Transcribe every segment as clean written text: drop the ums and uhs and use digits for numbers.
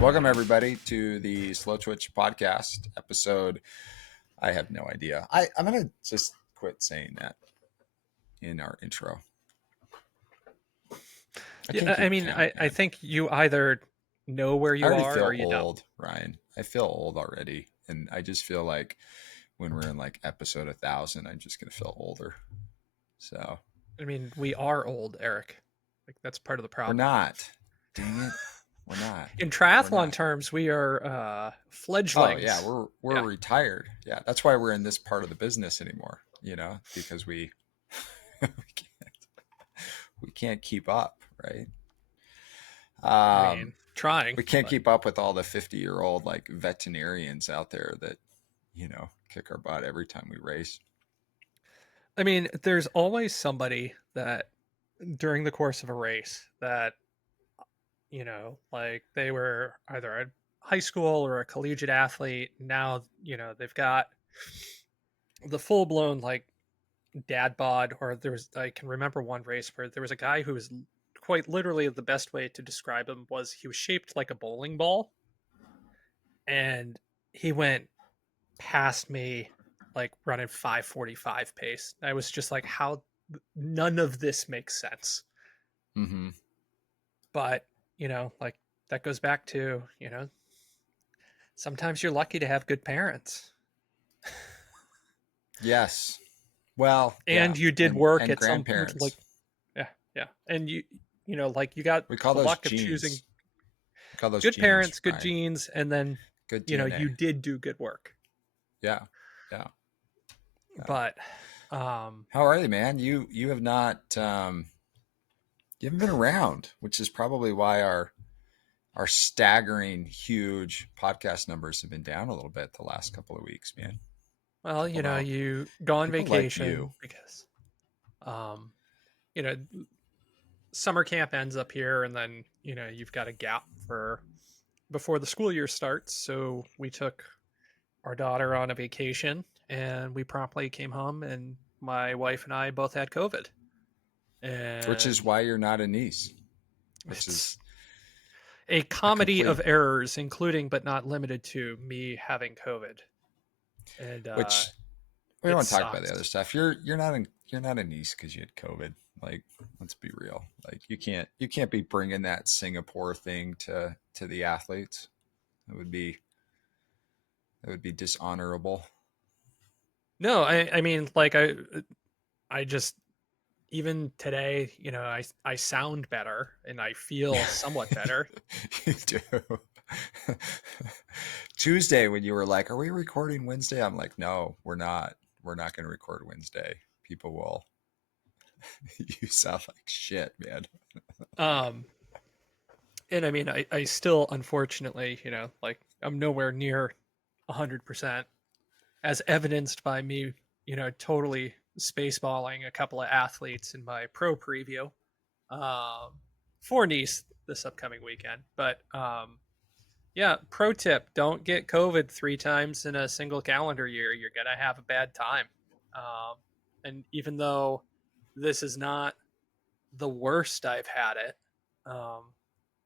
Welcome everybody to the Slowtwitch podcast episode. I have no idea. I'm gonna just quit saying that in our intro. I can't Yeah, I keep mean, count, I man. think you either know where I you already are feel or you don't. old, Ryan. I feel old already, and I just feel like when we're in like episode 1,000, I'm just gonna feel older. So I mean, we are old, Eric. Like that's part of the we're problem. not. Dang it, we're not. In We're triathlon not. terms, we are Oh yeah, fledglings. we're Yeah. retired. Yeah, that's why we're in this part of the business anymore. Because we we can't keep up, right? I Um, mean, trying, we can't but keep up with all the 50-year-old like veterinarians out there that kick our butt every time we race. I mean, there's always somebody that during the course of a race that like they were either a high school or a collegiate athlete. Now, they've got the full blown like dad bod, or there was, I can remember one race where there was a guy who was quite literally, the best way to describe him was he was shaped like a bowling ball, and he went past me like running 5:45 pace. I was just like, how, none of this makes sense. Mm-hmm. But like, that goes back to, sometimes you're lucky to have good parents, Yes. Well, yeah, and you did and work and at some, like, grandparents. yeah, yeah, and like you got We call the those luck of choosing genes. We call those good genes, parents, good Ryan. genes, and then Good you DNA. did do good work. Yeah, yeah, yeah. But um How are you, man? You have not you haven't been around, which is probably why our staggering huge podcast numbers have been down a little bit the last couple of weeks, man. well, People don't you go on people like you. vacation because um you know summer camp ends up here, and then you've got a gap for before the school year starts. So we took our daughter on a vacation, and we promptly came home, and my wife and I both had COVID. Which is And why you're not a niece, which it's is a a comedy of complete errors, including but not limited to me having COVID. And which we don't it want to talk about the other sucks. stuff. You're not a niece because you had COVID. Like, let's be real. Like, you can't be bringing that Singapore thing to the athletes. That would be that would be dishonorable. No, I mean, like, I just, even today, I sound better and I feel somewhat better. You do. Tuesday when you were like, "Are we recording Wednesday?" I'm like, "No, we're not. We're not going to record Wednesday. People will." You sound like shit, man. Um, and I mean, I still, unfortunately, like, I'm nowhere near 100%, as evidenced by me, totally spaceballing a couple of athletes in my pro preview um, for Nice this upcoming weekend. But yeah, pro tip: don't get COVID 3 times in a single calendar year. You're gonna have a bad time. Um, and even though this is not the worst I've had it,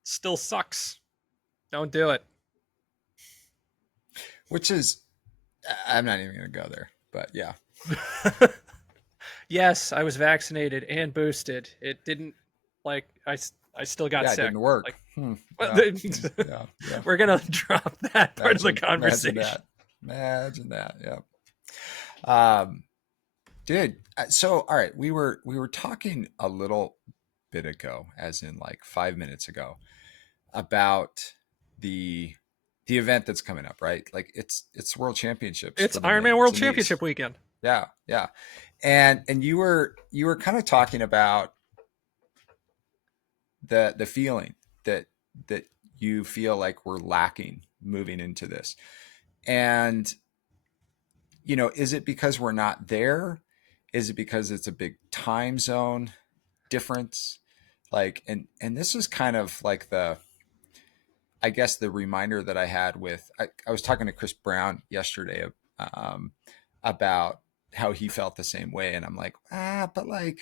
still sucks. Don't do it. Which is, I'm not even going to go there, but yeah. Yes, I was vaccinated and boosted. It didn't, like, I still got Yeah, it sick. didn't work. Like, well, Yeah. Yeah. Yeah. we're gonna drop that part of the Imagine conversation. that. Imagine that. Yeah. Dude. So, all right, we were talking a little bit ago, as in like 5 minutes ago, about the the event that's coming up, right? Like it's World Championships It's for the Ironman millions World in Nice. Championship weekend. Yeah, yeah. And you were kind of talking about the feeling that that you feel like we're lacking moving into this. And is it because we're not there? Is it because it's a big time zone difference? Like, and this is kind of like I guess the reminder that I had with I was talking to Chris Brown yesterday um, about how he felt the same way, and I'm like, but like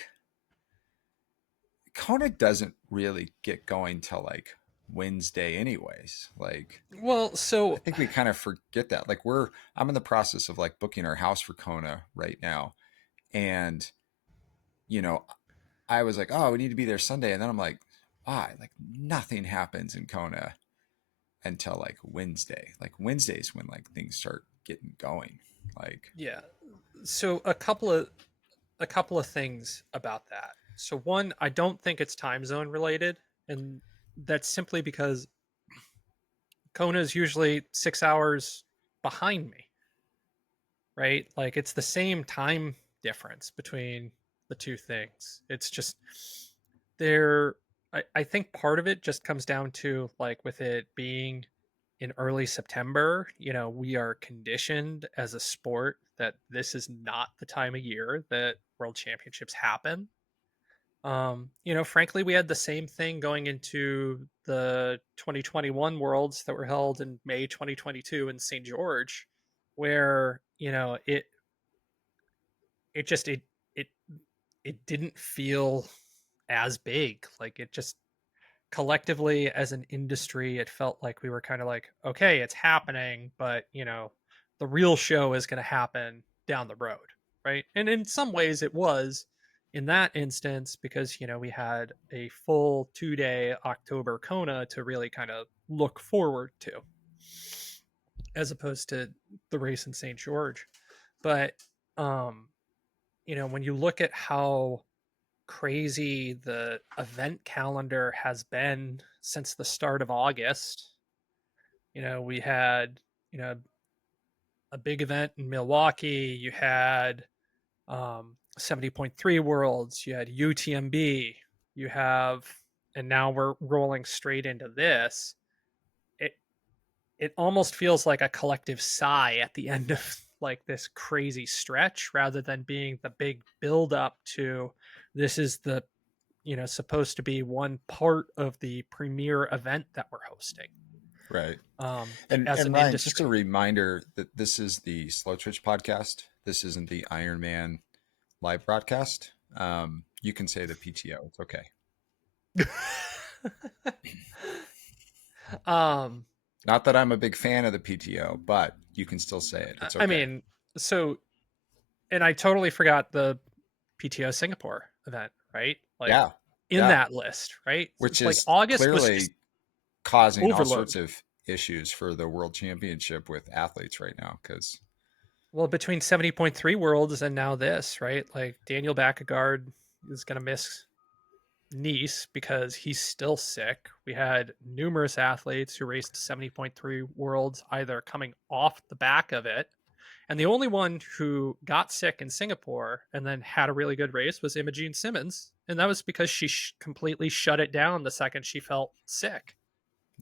Kona doesn't really get going till like Wednesday anyways. Like Well, I so think we kind of forget that. Like I'm in the process of like booking our house for Kona right now. And, you know, I was like, oh, we need to be there Sunday. And then I'm like, why? Like nothing happens in Kona until like Wednesday. Like Wednesday's when like things start getting going. Like, yeah, so a couple of things about that. So one, I don't think it's time zone related, and that's simply because Kona is usually 6 hours behind me, right? Like it's the same time difference between the two things. It's just there. I think part of it just comes down to like with it being in early September, we are conditioned as a sport that this is not the time of year that world championships happen. Frankly, we had the same thing going into the 2021 worlds that were held in May 2022 in St. George, where, it just it it didn't feel as big. Like it just collectively as an industry, it felt like we were kind of like, okay, it's happening, but the real show is going to happen down the road, right? And in some ways, it was in that instance because we had a full 2 day October Kona to really kind of look forward to, as opposed to the race in St. George. But um, when you look at how crazy the event calendar has been since the start of August. We had, you know, a big event in Milwaukee. You had 70.3 Worlds. You had UTMB. You have, and now we're rolling straight into this. It it almost feels like a collective sigh at the end of like this crazy stretch rather than being the big build up to this is the supposed to be one part of the premier event that we're hosting right. as And an Ryan, just a industry. reminder that this is the Slowtwitch podcast. This isn't the Iron Man live broadcast. You can say the PTO. It's okay. um, Not that I'm a big fan of the PTO, but you can still say it. It's I okay. mean, so, and I totally forgot the PTO Singapore event, right? Like Yeah. in Yeah. that list, right? Which It's like is August was just clearly causing all sorts overload. of issues for the world championship with athletes right now. Because, Well, between 70.3 worlds and now this, right? Like Daniel Backegard is going to miss Nice because he's still sick. We had numerous athletes who raced 70.3 worlds either coming off the back of it. And the only one who got sick in Singapore and then had a really good race was Imogene Simmons. And that was because she completely shut it down the second she felt sick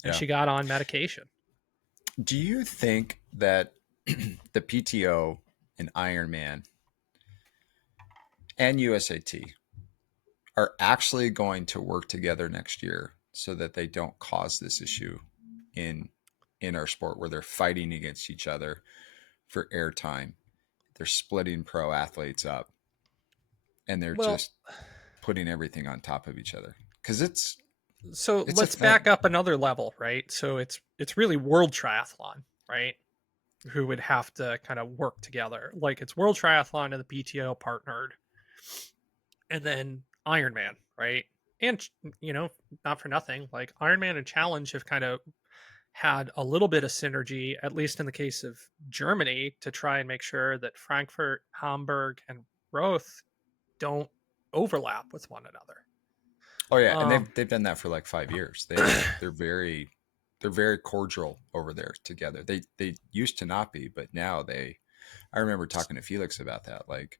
and yeah. she got on medication. Do you think that the PTO and Ironman and USAT are actually going to work together next year so that they don't cause this issue in our sport where they're fighting against each other for airtime? They're splitting pro athletes up and they're Well, just putting everything on top of each other because so it's a let's back thing. up another level, right? So it's really world triathlon, right? Who would have to kind of work together. Like it's World Triathlon and the PTO partnered, and then Ironman, right? And not for nothing, like Ironman and Challenge have kind of had a little bit of synergy, at least in the case of Germany, to try and make sure that Frankfurt, Hamburg, and Roth don't overlap with one another. Oh yeah, and Um, they've done that for like 5 years. They're very cordial over there together. They used to not be, but now they. I remember talking to Felix about that. Like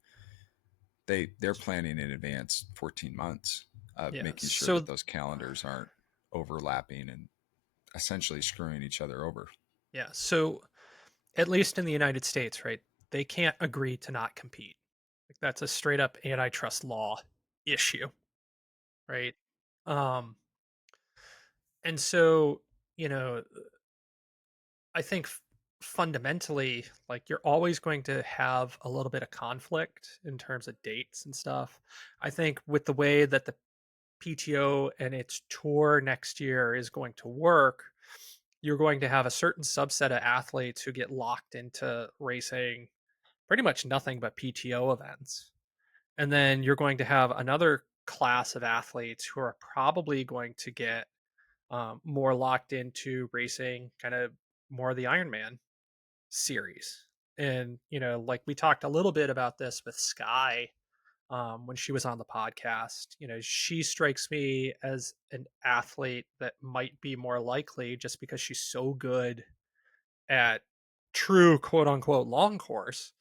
they're planning in advance 14 months of yeah. making sure that So those calendars aren't overlapping and essentially screwing each other over. yeah. So at least in the United States, right? They can't agree to not compete. Like that's a straight up antitrust law issue, right? Um, and so, you know, I think fundamentally, like you're always going to have a little bit of conflict in terms of dates and stuff. I think with the way that the PTO and its tour next year is going to work, you're going to have a certain subset of athletes who get locked into racing pretty much nothing but PTO events. And then you're going to have another class of athletes who are probably going to get more locked into racing kind of more of the Ironman series. And, like we talked a little bit about this with Sky when she was on the podcast. She strikes me as an athlete that might be more likely just because she's so good at true quote unquote long course.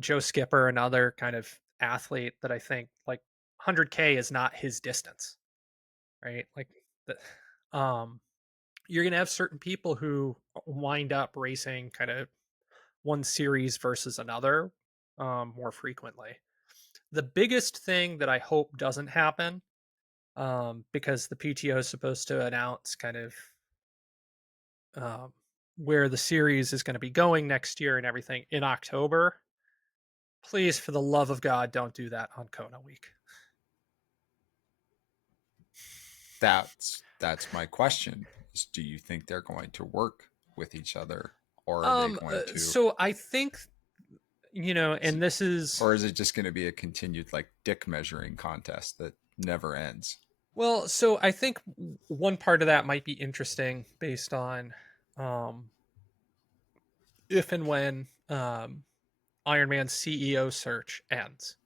Joe Skipper, another kind of athlete that I think like 100K is not his distance, right? Like, the, um, you're going to have certain people who wind up racing kind of one series versus another more frequently. The biggest thing that I hope doesn't happen, because the PTO is supposed to announce kind of um, where the series is going to be going next year and everything in October. Please, for the love of God, don't do that on Kona week. That's my question. Is do you think they're going to work with each other, or are they going to? So I think, Is and it, this is, or is it just going to be a continued like dick measuring contest that never ends? well, so I think one part of that might be interesting based on um, if and when Iron Man's CEO search ends,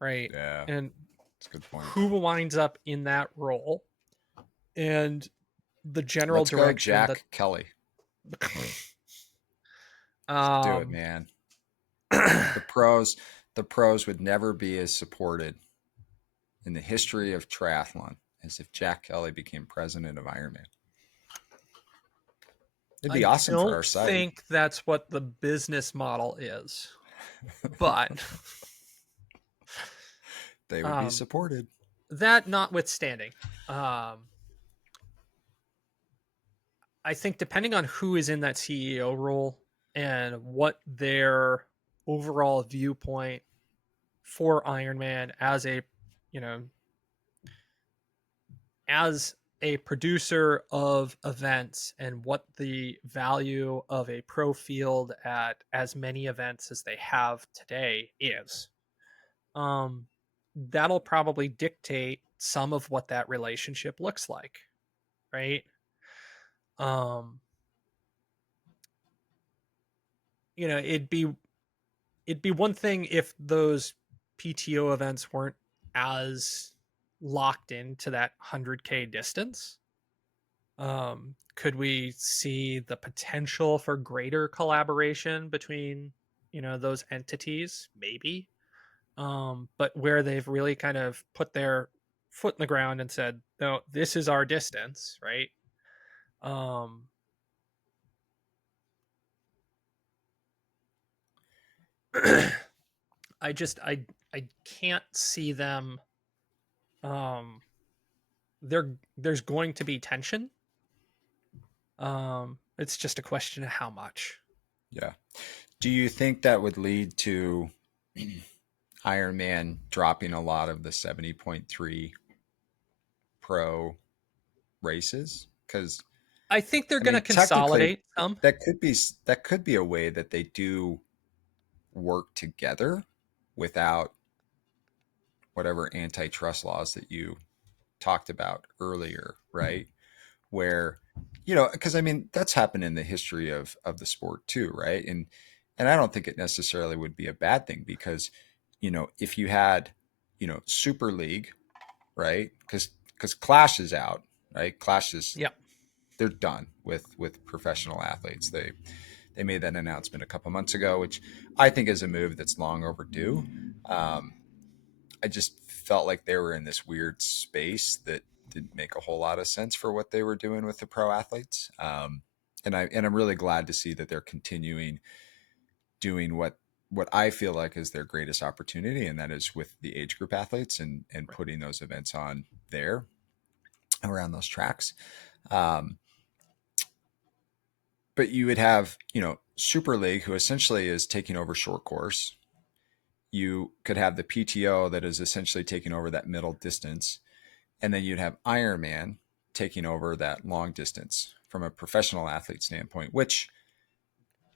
right? Yeah, And that's a good point. who winds up in that role and the general Let's go, direction that Jack Kelly. Let's do it, um man. The pros, the pros would never be as supported in the history of triathlon as if Jack Kelly became president of Ironman. It'd be I awesome for don't our site. think that's what the business model is. But They would be um supported. that notwithstanding, um I think depending on who is in that CEO role and what their overall viewpoint for Ironman as a, you know, as a producer of events and what the value of a pro field at as many events as they have today is, um, that'll probably dictate some of what that relationship looks like, right? Um, it'd be one thing if those PTO events weren't as locked into that 100K distance. Could we see the potential for greater collaboration between, those entities? Maybe. But where they've really kind of put their foot in the ground and said, no, this is our distance, right? Um, I can't see them. Um, there's going to be tension. It's just a question of how much. Yeah. Do you think that would lead to Iron Man dropping a lot of the 70.3 pro races? Because I think they're I going to mean, technically, consolidate some. that could be a way that they do work together without whatever antitrust laws that you talked about earlier, right? Where, because I mean that's happened in the history of the sport too, right? And I don't think it necessarily would be a bad thing because, if you had, Super League, right? Because Clash is out, right? Clash is Yeah. they're done with professional athletes. They made that announcement a couple months ago, which I think is a move that's long overdue. Um, I just felt like they were in this weird space that didn't make a whole lot of sense for what they were doing with the pro athletes. And I'm really glad to see that they're continuing doing what I feel like is their greatest opportunity, and that is with the age group athletes and Right. putting those events on there around those tracks. Um, but you would have, Super League, who essentially is taking over short course, you could have the PTO that is essentially taking over that middle distance, and then you'd have Ironman taking over that long distance from a professional athlete standpoint, which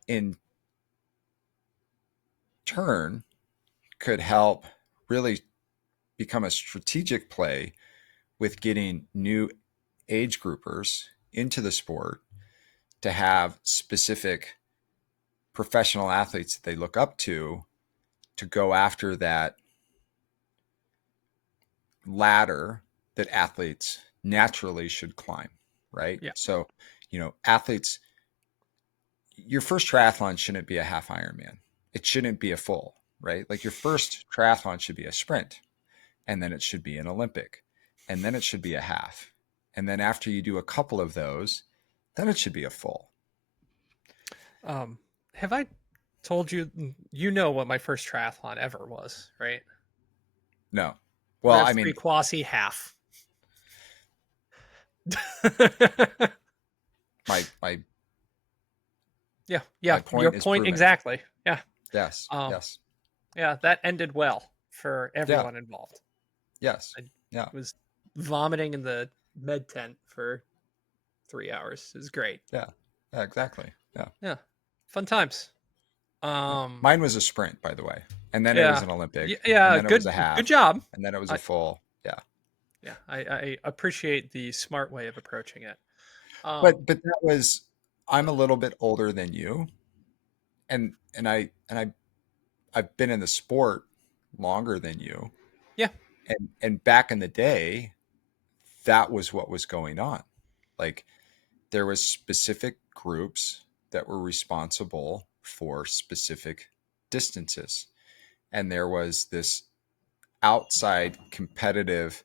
in turn could help really become a strategic play with getting new age groupers into the sport to have specific professional athletes that they look up to go after that ladder that athletes naturally should climb, right? Yeah. So, athletes, your first triathlon shouldn't be a half Ironman. It shouldn't be a full, right? Like your first triathlon should be a sprint, and then it should be an Olympic, and then it should be a half. And then after you do a couple of those, then it should be a full. Have I told you, you know what my first triathlon ever was, right? No. Well, I Rev 3 mean, Quasi half. my Yeah, my yeah, your point is point proven. exactly. Yeah. Yes. Um, Yes. yeah, that ended well for Yeah. everyone involved. Yes. I Yeah. was vomiting in the med tent for 3 hours. It was great. Yeah. Yeah, exactly. Yeah. Yeah. Fun times. Yeah. Um, Mine was a sprint, by the way. And then it was yeah. an Olympic, and Yeah, then it was a good half, job. and then it was a I full. Yeah. yeah, I appreciate the smart way of approaching it. But that was, I'm a little bit older than you, and I've been in the sport longer than you. Yeah. And back in the day, that was what was going on. Like there was specific groups that were responsible for specific distances. And there was this outside competitive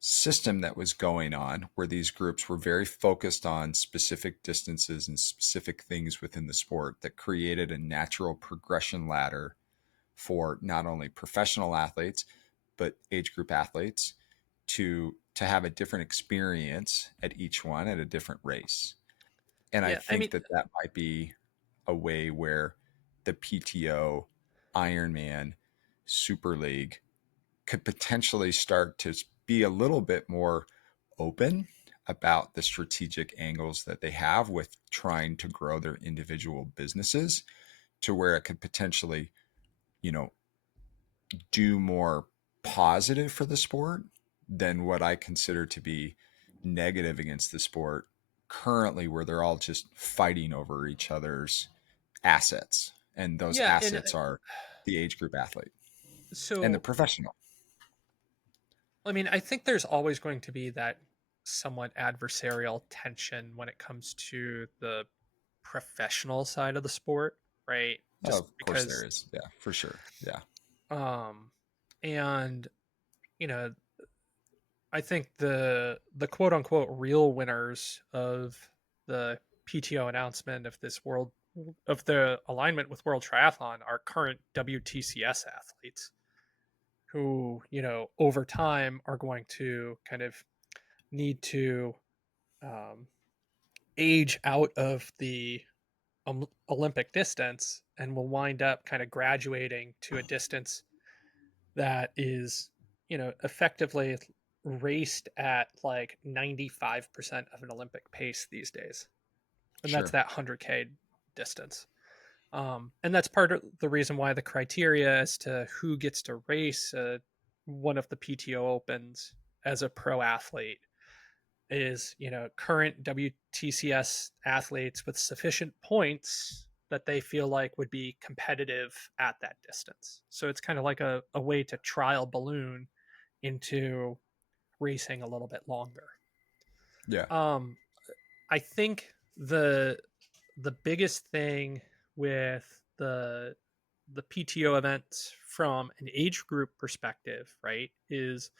system that was going on where these groups were very focused on specific distances and specific things within the sport that created a natural progression ladder for not only professional athletes but age group athletes to have a different experience at each one at a different race. And I Yeah, I think mean, that that might be a way where the PTO, Ironman, Super League could potentially start to be a little bit more open about the strategic angles that they have with trying to grow their individual businesses to where it could potentially, you know, do more positive for the sport than what I consider to be negative against the sport currently, where they're all just fighting over each other's assets. And those yeah, and assets are the age group athlete and the so professional. I mean, I think there's always going to be that somewhat adversarial tension when it comes to the professional side of the sport, right? Oh, Just of course there because is. Yeah, for sure. Yeah. um and you know, I think the quote unquote real winners of the PTO announcement of this world of the alignment with World Triathlon are current WTCS athletes who, over time are going to kind of need to um, age out of the Olympic distance and will wind up kind of graduating to a distance that is, effectively raced at like 95% of an Olympic pace these days. And that's Sure. that 100K distance. And that's part of the reason why the criteria as to who gets to race one of the PTO Opens as a pro athlete is, current WTCS athletes with sufficient points that they feel like would be competitive at that distance. So it's kind of like a way to trial balloon into racing a little bit longer. Yeah. Um, I think the biggest thing with the PTO events from an age group perspective, right, is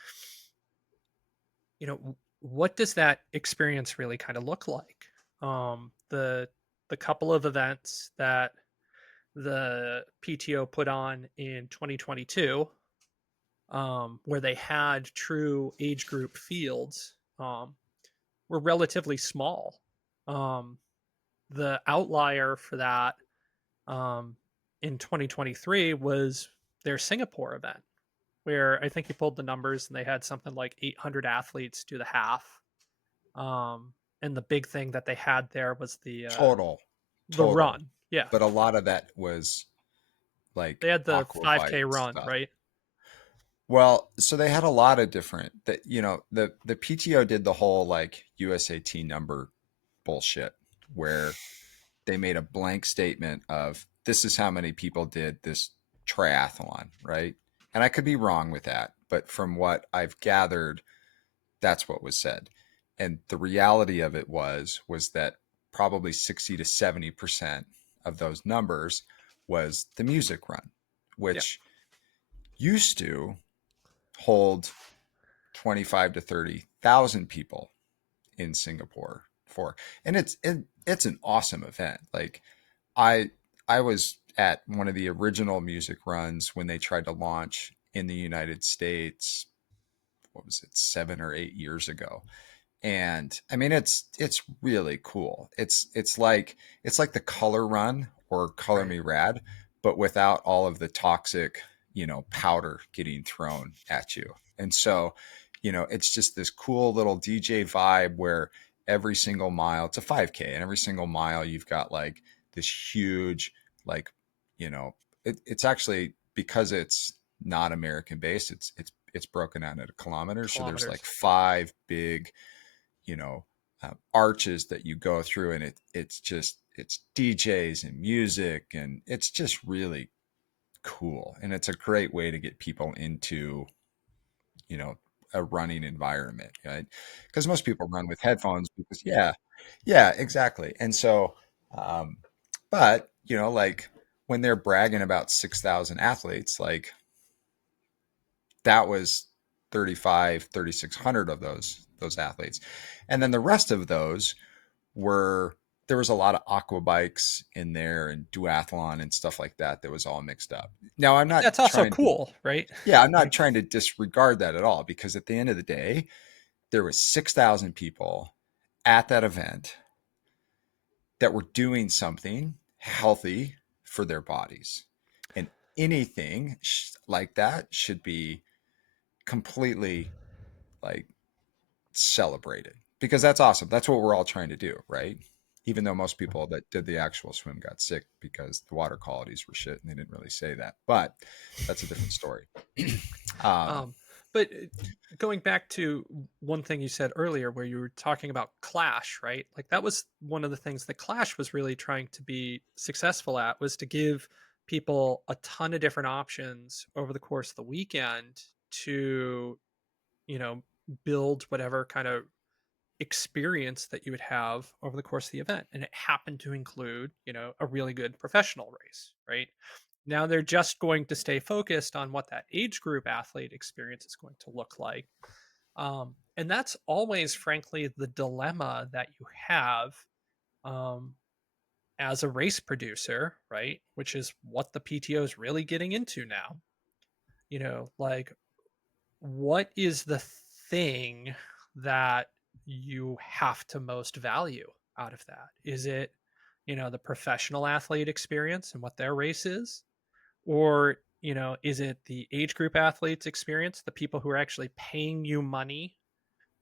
what does that experience really kind of look like? The couple of events that the PTO put on in 2022, where they had true age group fields, were relatively small. Um, the outlier for that um, in 2023 was their Singapore event, where I think he pulled the numbers and they had something like 800 athletes do the half. And the big thing that they had there was Total, the total. run. Yeah, But a lot of that was like they had the aqua 5K bike run, stuff. right? Well, so they had a lot of different that the PTO did the whole like USAT number bullshit where they made a blank statement of this is how many people did this triathlon, right? And I could be wrong with that, but from what I've gathered, that's what was said. And the reality of it was that probably 60 to 70% of those numbers was the music run, Yeah, which used to hold 25 to 30,000 people in Singapore for. And it's an awesome event. Like I I was at one of the original music runs when they tried to launch in the United States. What was it, 7 or 8 years ago? And I mean, it's really cool. It's like the Color Run or Color right. Me Rad, but without all of the toxic, powder getting thrown at you. And so, it's just this cool little DJ vibe where every single mile, it's a 5K, and every single mile you've got like this huge, like, you know, it's actually because it's not American based, it's broken out into kilometers. So there's like Kilometers. five big, you know, arches that you go through, and it's DJs and music, and it's just really cool, and it's a great way to get people into, you know, a running environment, right? Because most people run with headphones because yeah, exactly. And so, um, but like when they're bragging about 6,000 athletes, like that was 3,600 of those athletes. And then the rest of those were, there was a lot of aqua bikes in there and duathlon and stuff like that that was all mixed up. Now I'm But not that's also trying to cool, right? yeah, I'm not Like, trying to disregard that at all, because at the end of the day, there was 6,000 people at that event that were doing something healthy for their bodies. And anything like that should be completely like celebrated, because that's awesome. That's what we're all trying to do, right? Even though most people that did the actual swim got sick because the water qualities were shit and they didn't really say that. But that's a different story. um, um, but going back to one thing you said earlier, where you were talking about Clash, right? Like that was one of the things that Clash was really trying to be successful at, was to give people a ton of different options over the course of the weekend to, you know, build whatever kind of experience that you would have over the course of the event. And it happened to include, a really good professional race, right? Now they're just going to stay focused on what that age group athlete experience is going to look like. And that's always, frankly, the dilemma that you have um, as a race producer, right? Which is what the PTO is really getting into now. Like, what is the thing that you have to most value out of that? Is it, the professional athlete experience and what their race is? Or, is it the age group athletes experience, the people who are actually paying you money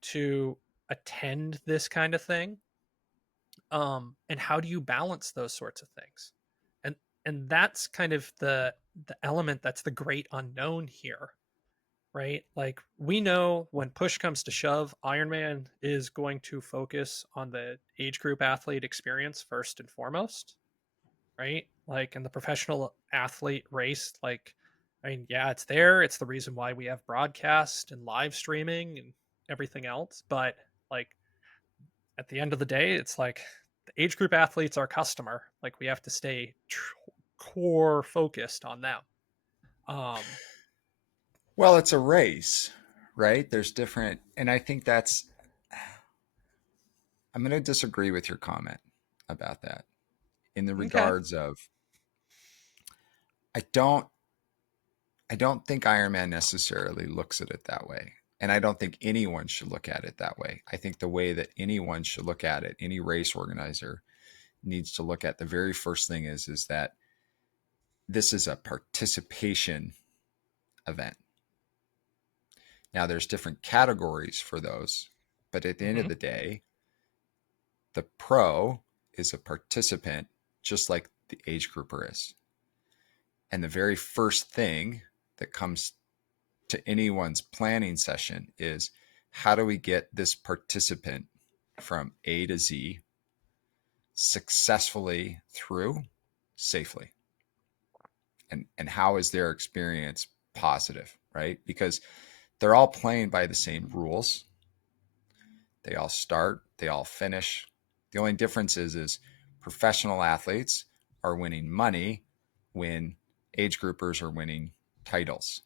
to attend this kind of thing? And how do you balance those sorts of things? And that's kind of the element that's the great unknown here, right? Like we know when push comes to shove, Ironman is going to focus on the age group athlete experience first and foremost, right? Like in the professional athlete race, like I mean, yeah, it's there. It's the reason why we have broadcast and live streaming and everything else. But like at the end of the day, it's like the age group athletes are customer. Like we have to stay core focused on them. Um, well, it's a race, right? There's different, and I think I'm going to disagree with your comment about that in the okay, regards of I don't I don't think Iron Man necessarily looks at it that way. And I don't think anyone should look at it that way. I think the way that anyone should look at it, any race organizer needs to look at, the very first thing is that this is a participation. event. Now, there's different categories for those, but at the end Mm-hmm. of the day, the pro is a participant just like the age grouper is. And the very first thing that comes to anyone's planning session is how do we get this participant from A to Z successfully through safely? And how is their experience positive, right? Because they're all playing by the same rules. They all start, they all finish. The only difference is professional athletes are winning money when age groupers are winning titles.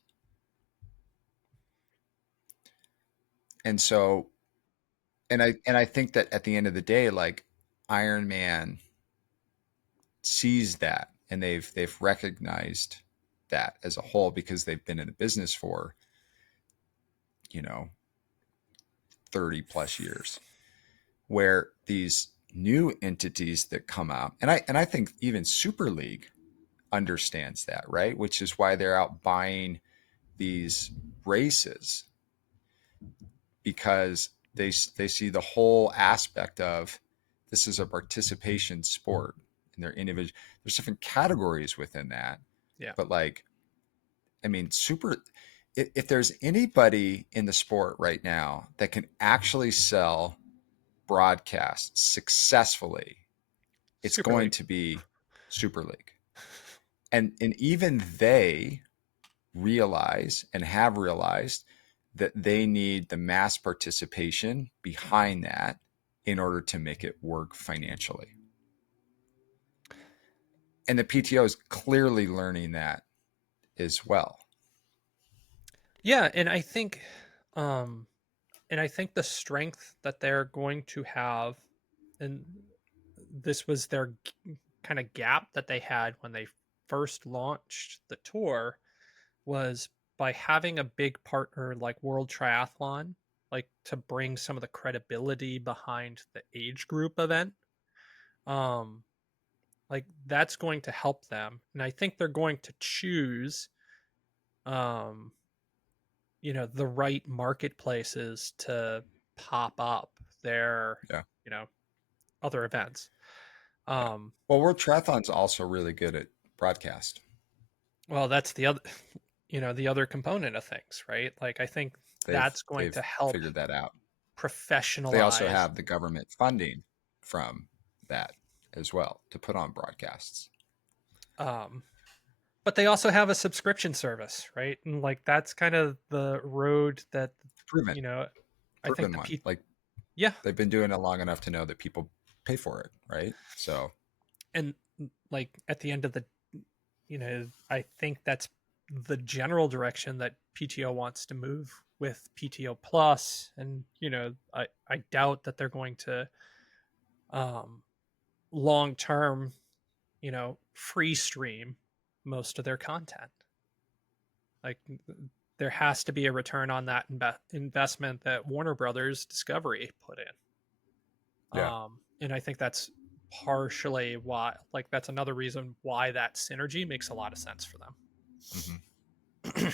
And so and I think that at the end of the day, like Iron Man sees that and they've recognized that as a whole because they've been in the business for, you know, 30 plus years, where these new entities that come out, and I think even Super League understands that, right? Which is why they're out buying these races, because they see the whole aspect of this is a participation sport and they're individual. There's different categories within that, Yeah. but like, I mean, super. If there's anybody in the sport right now that can actually sell broadcasts successfully, it's Super going League. to be Super League. And even they realize and have realized that they need the mass participation behind that in order to make it work financially. And the PTO is clearly learning that as well. Yeah, um and I think the strength that they're going to have, and this was their kind of gap that they had when they first launched the tour, was by having a big partner like World Triathlon, like to bring some of the credibility behind the age group event. Um, like that's going to help them, and I think they're going to choose, um, the right marketplaces to pop up their, Yeah. you know, other events. Yeah. Um, Well, World Triathlon's also really good at broadcast. well, that's the other, the other component of things, right? Like I think They've that's going they've to help figured that out. They also professionalize. have the government funding from that as well to put on broadcasts. Um, but they also have a subscription service, right? And like that's kind of the road that, Proven, you know, I think proven the one. P Like yeah, they've been doing it long enough to know that people pay for it, right? So and like at the end of the, I think that's the general direction that PTO wants to move with PTO Plus, and I doubt that they're going to, um long term, free stream most of their content. Like there has to be a return on that investment that Warner Brothers Discovery put in. yeah. And I think that's partially why, like, that's another reason why that synergy makes a lot of sense for Hmm. them.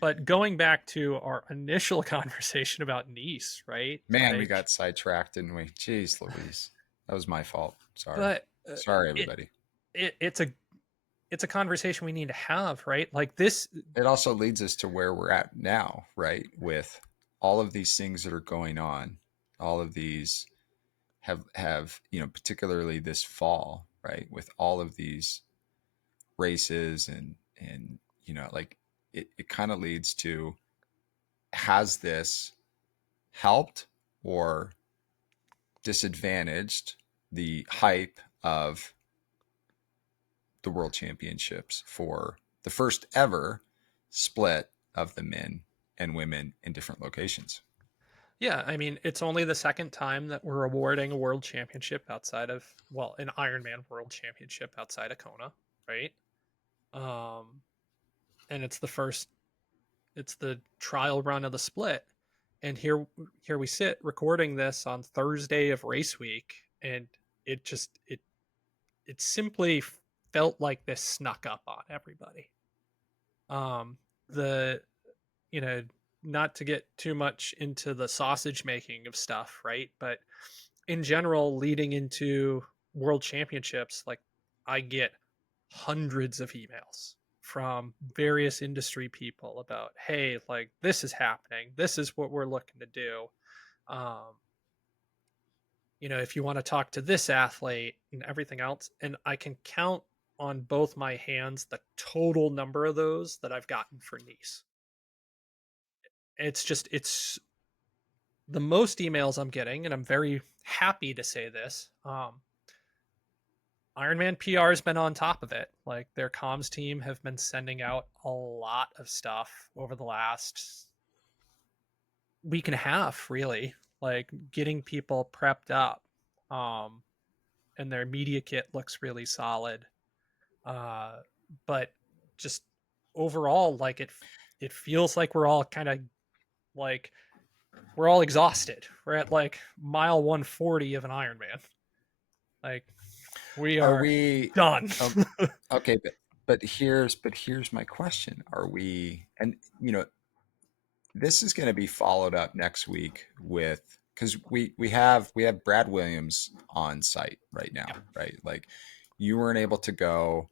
But going back to our initial conversation about Nice, right? Man, we Like, got sidetracked, didn't we? Jeez, Louise, that was my fault. Sorry, but sorry, it, everybody. it's a conversation we need to have, right? Like this, It also leads us to where we're at now, right? With all of these things that are going on, all of these have particularly this fall, right? With all of these races and like it kind of leads to, has this helped or disadvantaged the hype of the world championships for the first ever split of the men and women in different locations? yeah, I mean, it's only the second time that we're awarding a world championship outside of, well, an Ironman world championship outside of Kona, right? Um, and it's the trial run of the split. And here we sit recording this on Thursday of race week, and it simply felt like this snuck up on everybody. Um, the, you know, not to get too much into the sausage making of stuff, right? But in general, leading into world championships, like I get hundreds of emails from various industry people about, hey, like this is happening. This is what we're looking to do. Um, if you want to talk to this athlete and everything else. And I can count on both my hands the total number of those that I've gotten for Nice. It's the most emails I'm getting, and I'm very happy to say this. Ironman PR has been on top of it. Like their comms team have been sending out a lot of stuff over the last week and a half, really, like getting people prepped up. Um, and their media kit looks really solid. Uh, but just overall, like it feels like we're all kind of like we're all exhausted. We're at like mile 140 of an Ironman. Like we Are are we done. um, okay? But here's my question: Are we? And this is going to be followed up next week with, because we have Brad Williams on site right now, Yeah. right? Like you weren't able to go,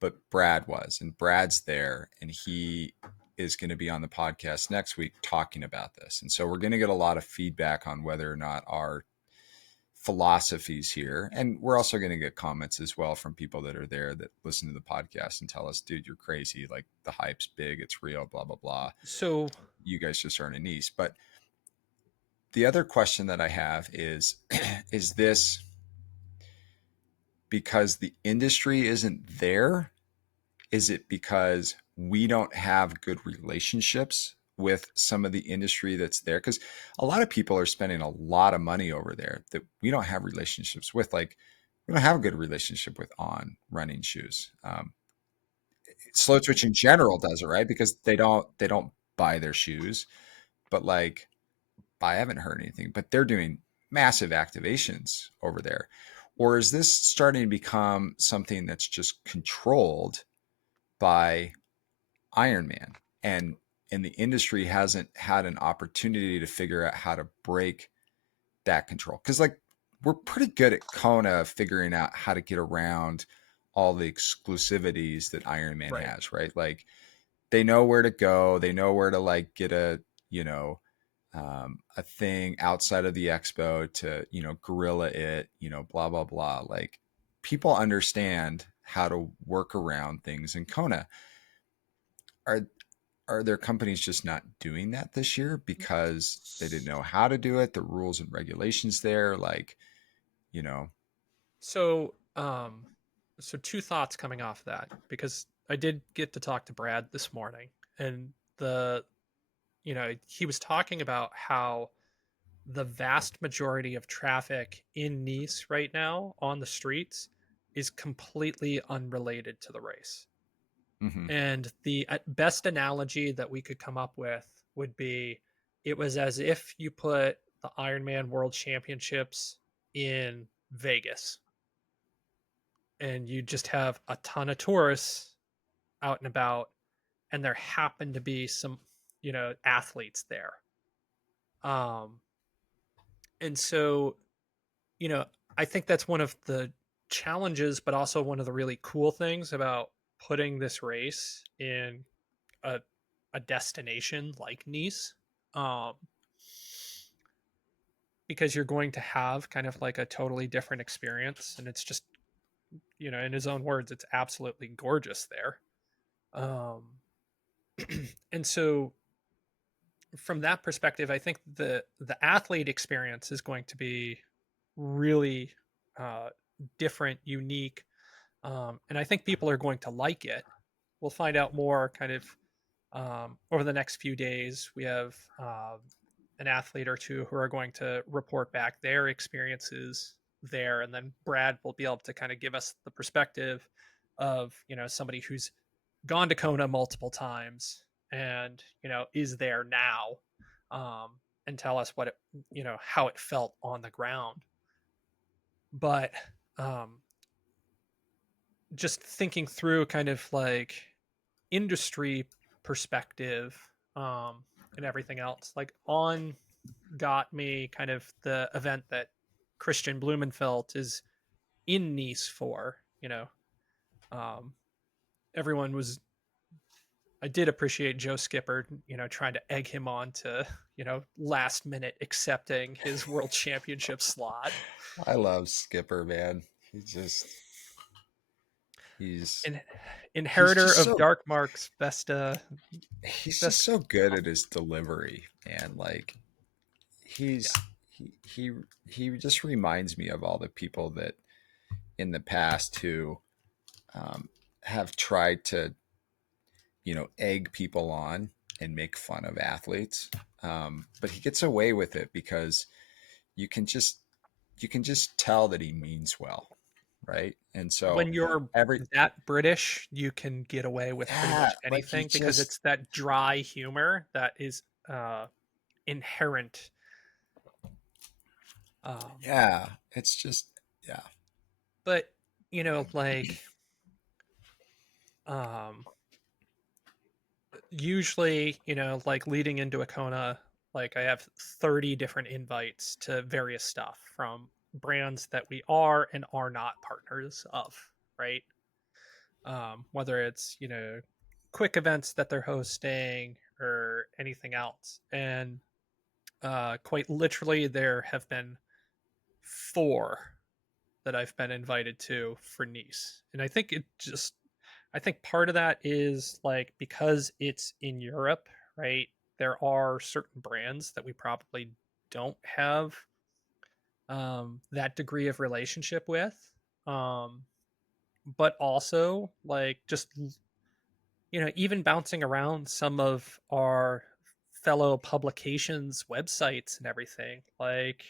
but Brad was, and Brad's there, and he is going to be on the podcast next week talking about this. And so we're going to get a lot of feedback on whether or not our philosophies here, and we're also going to get comments as well from people that are there that listen to the podcast and tell us, dude, you're crazy, like the hype's big, it's real, blah blah blah, So you guys just aren't a niche. But the other question that I have is is this because the industry isn't there? Is it because we don't have good relationships with some of the industry that's there? Because a lot of people are spending a lot of money over there that we don't have relationships with. Like we don't have a good relationship with On running shoes. Slowtwitch in general does it right because they don't buy their shoes, but like I haven't heard anything. But they're doing massive activations over there. Or is this starting to become something that's just controlled by Iron Man, and the industry hasn't had an opportunity to figure out how to break that control? Because like we're pretty good at Kona figuring out how to get around all the exclusivities that Iron Man right. has, right? Like they know where to go, they know where to like get you know a thing outside of the expo to gorilla it, blah blah blah. Like people understand how to work around things in Kona. Are there companies just not doing that this year because they didn't know how to do it, the rules and regulations there, like you know So so two thoughts coming off that, because I did get to talk to Brad this morning, and the he was talking about how the vast majority of traffic in Nice right now on the streets is completely unrelated to the race. hmm And the best analogy that we could come up with would be it was as if you put the Ironman World Championships in Vegas and you just have a ton of tourists out and about, and there happen to be some, athletes there. Um, and so you know, I think that's one of the challenges, but also one of the really cool things about putting this race in a, a destination like Nice, um, because you're going to have kind of like a totally different experience. And it's just, in his own words, it's absolutely gorgeous there. Um, and so, from that perspective, I think the athlete experience is going to be really uh, different, unique, and I think people are going to like it. We'll find out more kind of over the next few days. We have an athlete or two who are going to report back their experiences there, and then Brad will be able to kind of give us the perspective of somebody who's gone to Kona multiple times and is there now, and tell us what it how it felt on the ground. But um, just thinking through kind of like industry perspective, and everything else. Like on got me kind of the event that Christian Blumenfeld is in Nice for. Um, everyone was. I did appreciate Joe Skipper, trying to egg him on to, last minute accepting his world championship slot. I love Skipper, man. He's And he's inheritor just of so Dark Mark's he's just best. so good at his delivery, and like Yeah. he's he he just reminds me of all the people that in the past who um, have tried to egg people on and make fun of athletes, but he gets away with it because you can just you can just tell that he means well, right? And so When you're every that British, you can get away with pretty yeah, much like he anything because just it's that dry humor that is inherent. Um, yeah, it's just yeah. but like um, usually, like leading into a Kona, like I have 30 different invites to various stuff from brands that we are and are not partners of, right? Whether it's, quick events that they're hosting or anything else. And quite literally, there have been four that I've been invited to for Nice. And I think part of that is like because it's in Europe, right? There are certain brands that we probably don't have that degree of relationship with. Um, but also, like, just, even bouncing around some of our fellow publications' websites and everything, like,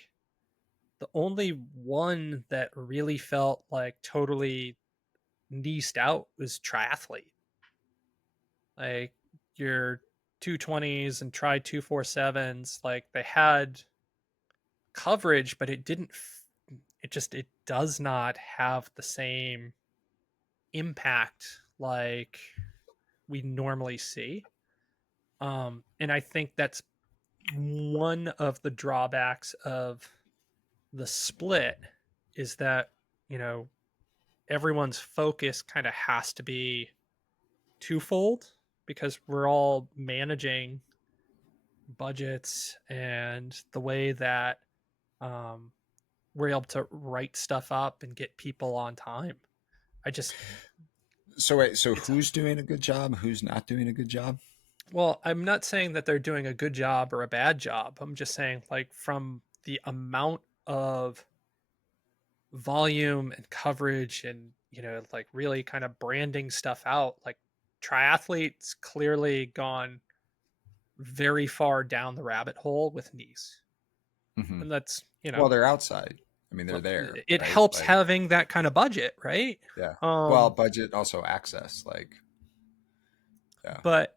the only one that really felt like totally niced out was triathlete. Like your 220s and try 247s, like they had coverage, but it does not have the same impact like we normally see. And I think that's one of the drawbacks of the split is that, you know, everyone's focus kind of has to be twofold because we're all managing budgets and the way that um, we're able to write stuff up and get people on time. I just, So wait, so it's, who's doing a good job? Who's not doing a good job? well, I'm not saying that they're doing a good job or a bad job. I'm just saying, like, from the amount of volume and coverage and, like really kind of branding stuff out, like, triathletes clearly gone very far down the rabbit hole with Nice. Hmm. And that's, Well, they're outside. I mean, they're well, there, it right? helps Like, having that kind of budget, right? yeah. Well, Um, budget also access. Like, yeah. but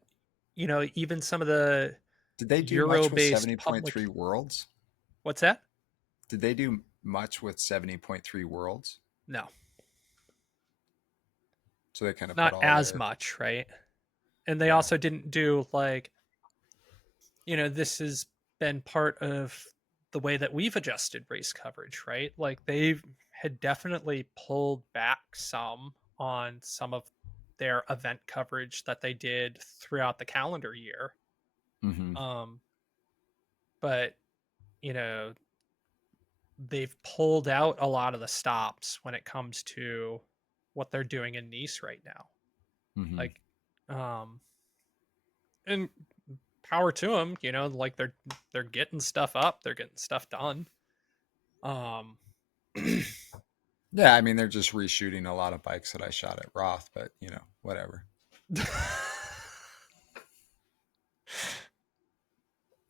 even some of the Did they do much with Euro-based 70.3 public, worlds? what's that? Did they do much with 70.3 worlds? No, So they kind of put not all as their much, right? And they yeah. also didn't do like, this has been part of the way that we've adjusted race coverage, right? Like they had definitely pulled back some on some of their event coverage that they did throughout the calendar year. Hmm. Um, but you know, they've pulled out a lot of the stops when it comes to what they're doing in Nice right now. Hmm. Like, and power to them, like they're getting stuff up, they're getting stuff done. Um, Yeah, I mean, they're just reshooting a lot of bikes that I shot at Roth, but whatever.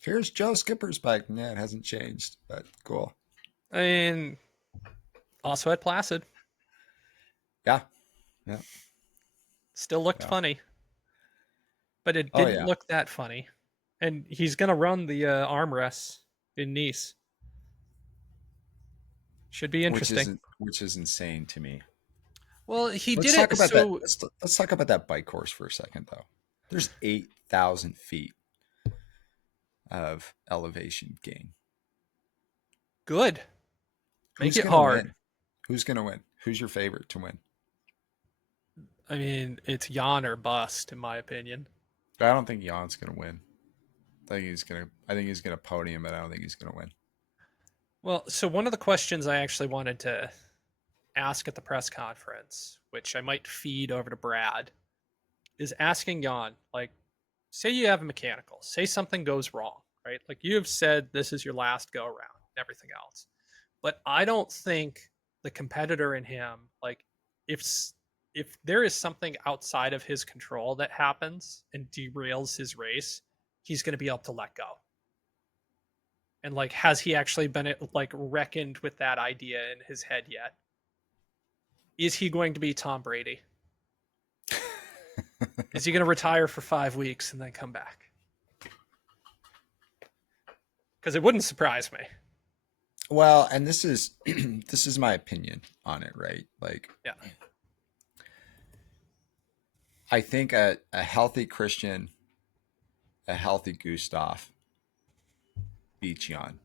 Here's Joe Skipper's bike. Yeah, it hasn't changed, but cool. I mean, also at Placid, Yeah, yeah, still looked yeah. funny, but it Oh didn't yeah, look that funny. And he's gonna run the armrests in Nice. Should be interesting. which is insane to me. Well, he Let's did talk it about that. so Let's talk about that bike course for a second, though. There's 8,000 feet of elevation gain. Good. Make Who's it going to hard. win? Who's going to win? Who's your favorite to win? I mean, it's yawn or bust, in my opinion. I don't think Jan's going to win. I think he's gonna podium, but I don't think he's gonna win. Well, so one of the questions I actually wanted to ask at the press conference, which I might feed over to Brad, is asking Jan, like, say you have a mechanical, say something goes wrong, right? Like you have said this is your last go around and everything else. But I don't think the competitor in him, like, if if there is something outside of his control that happens and derails his race, he's going to be able to let go. And like, has he actually been like reckoned with that idea in his head yet? Is he going to be Tom Brady? Is he going to retire for 5 weeks and then come back? Because it wouldn't surprise me. Well, and this is this is my opinion on it, right? Like, Yeah. I think a healthy Christian, a healthy Gustav beats Jan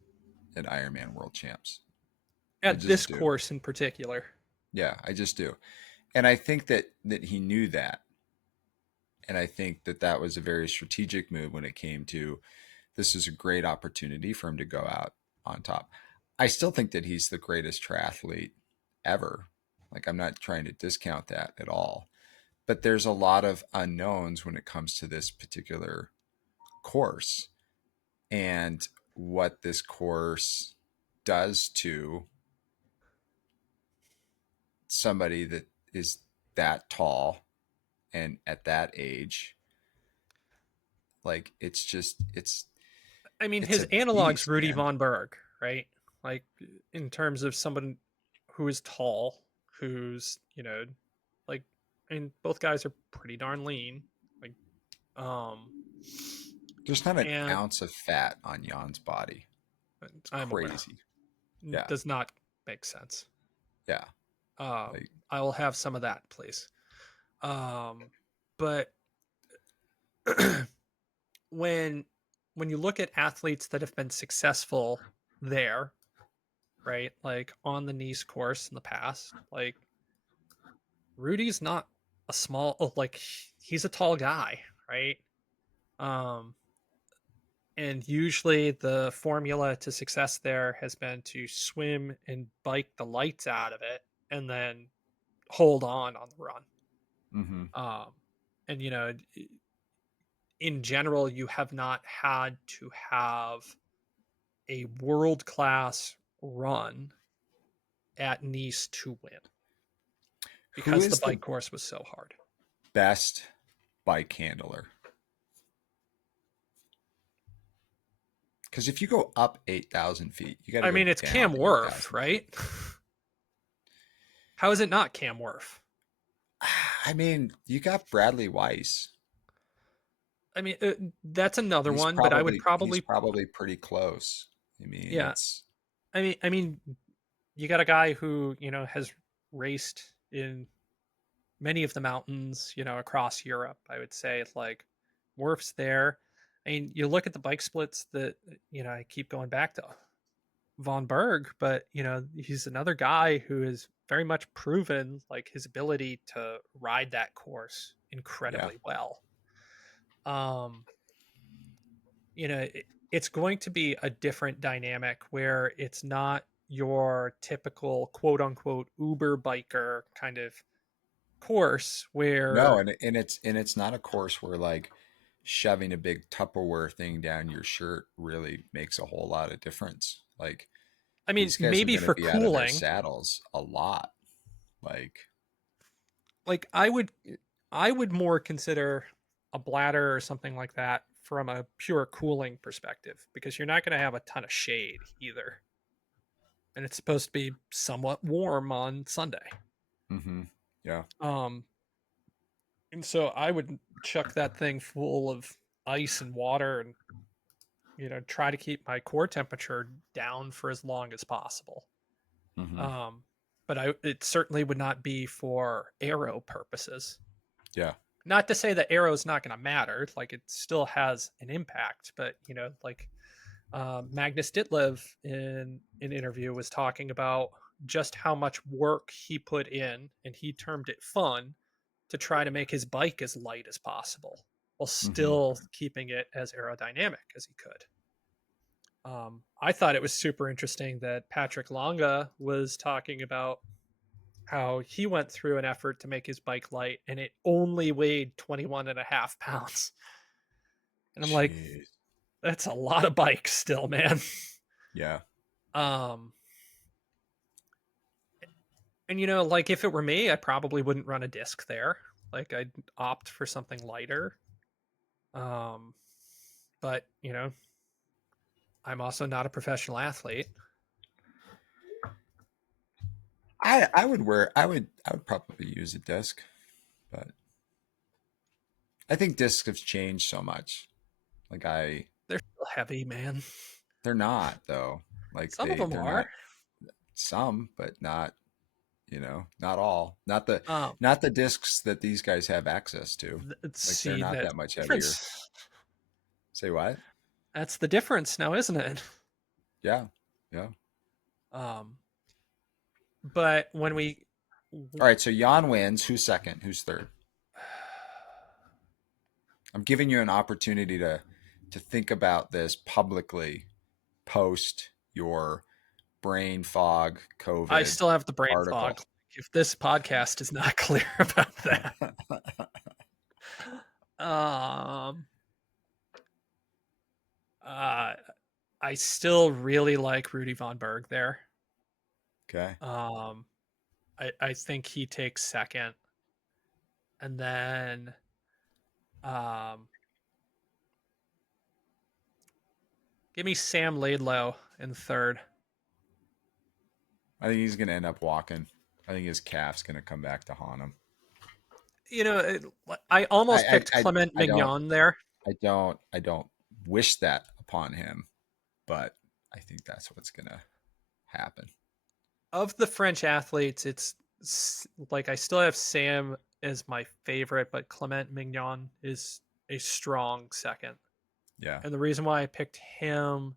at Ironman World Champs. I At just this do. course in particular. Yeah, I just do. And I think that he knew that. And I think that was a very strategic move when it came to this is a great opportunity for him to go out on top. I still think that he's the greatest triathlete ever. Like, I'm not trying to discount that at all. But there's a lot of unknowns when it comes to this particular course and what this course does to somebody that is that tall and at that age. Like, it's just I mean, it's his a analog's beast, Rudy man. Von Berg, right? Like, in terms of someone who is tall, who's, like, I mean, both guys are pretty darn lean. Like, um, There's not an and ounce of fat on Jan's body. It's I'm aware. crazy. Yeah. Does not make sense. Yeah. Like, I will have some of that, please. But when when you look at athletes that have been successful there, right? Like on the Nice course in the past, like Rudy's not a small, oh, like he's a tall guy, right? Um, and usually the formula to success there has been to swim and bike the lights out of it and then hold on the run. mm-hmm. Um, and in general, you have not had to have a world class run at Nice to win Who because the is bike the course was so hard. best bike handler? Because if you go up 8,000 feet, you got to I go mean, it's Cam down Worth, 8,000 feet. right? How is it not Cam Worth? I mean, you got Bradley Weiss. I mean, that's another He's one, but I would probably he's probably, probably pretty close. I mean, yeah. it's I mean, you got a guy who has raced in many of the mountains, across Europe. I would say like Worf's there. I mean, you look at the bike splits that I keep going back to Von Berg, but he's another guy who is very much proven like his ability to ride that course yeah. incredibly well. Um, it's going to be a different dynamic where it's not your typical quote unquote Uber biker kind of course No, where and it's not a course where like shoving a big Tupperware thing down your shirt really makes a whole lot of difference. Like, I mean these guys are maybe going to for be out of their cooling, saddles a lot. Like, like I would more consider a bladder or something like that from a pure cooling perspective because you're not going to have a ton of shade either. And it's supposed to be somewhat warm on Sunday. mm-hmm. Yeah. Um and so I would chuck that thing full of ice and water and try to keep my core temperature down for as long as possible. Mm-hmm. Um but it certainly would not be for aero purposes. Yeah. Not to say that aero's not going to matter, like it still has an impact, but like Magnus Ditlev in an interview was talking about just how much work he put in, and he termed it fun, to try to make his bike as light as possible while Mm-hmm. still keeping it as aerodynamic as he could. I thought it was super interesting that Patrick Longa was talking about how he went through an effort to make his bike light and it only weighed 21 and a half pounds. And I'm like, Jeez. that's a lot of bikes still, man. Yeah. um, and like if it were me, I probably wouldn't run a disc there. Like I'd opt for something lighter. Um, but I'm also not a professional athlete. I would wear I would probably use a disc, but I think discs have changed so much. Like I They're still heavy, man. they're not though. Like Some of them they're are. not some, but not, not all. Um, Not the discs that these guys have access to. Like they're see not that that much heavier. difference. Say what? That's the difference now, isn't it? Yeah. Yeah. Um, but when we, All right, so Jan wins. Who's second? Who's third? I'm giving you an opportunity to think about this publicly post your brain fog I COVID still have the brain fog. article. If this podcast is not clear about that, um, uh, I still really like Rudy Von Berg there. Okay. Um, I think he takes second, and then um, give me Sam Laidlow in third. I think he's going to end up walking. I think his calf's going to come back to haunt him. I almost I, picked I, I, Clement I don't, Mignon there. I don't wish that upon him, but I think that's what's going to happen. Of the French athletes, like I still have Sam as my favorite, but Clement Mignon is a strong second. Yeah. And the reason why I picked him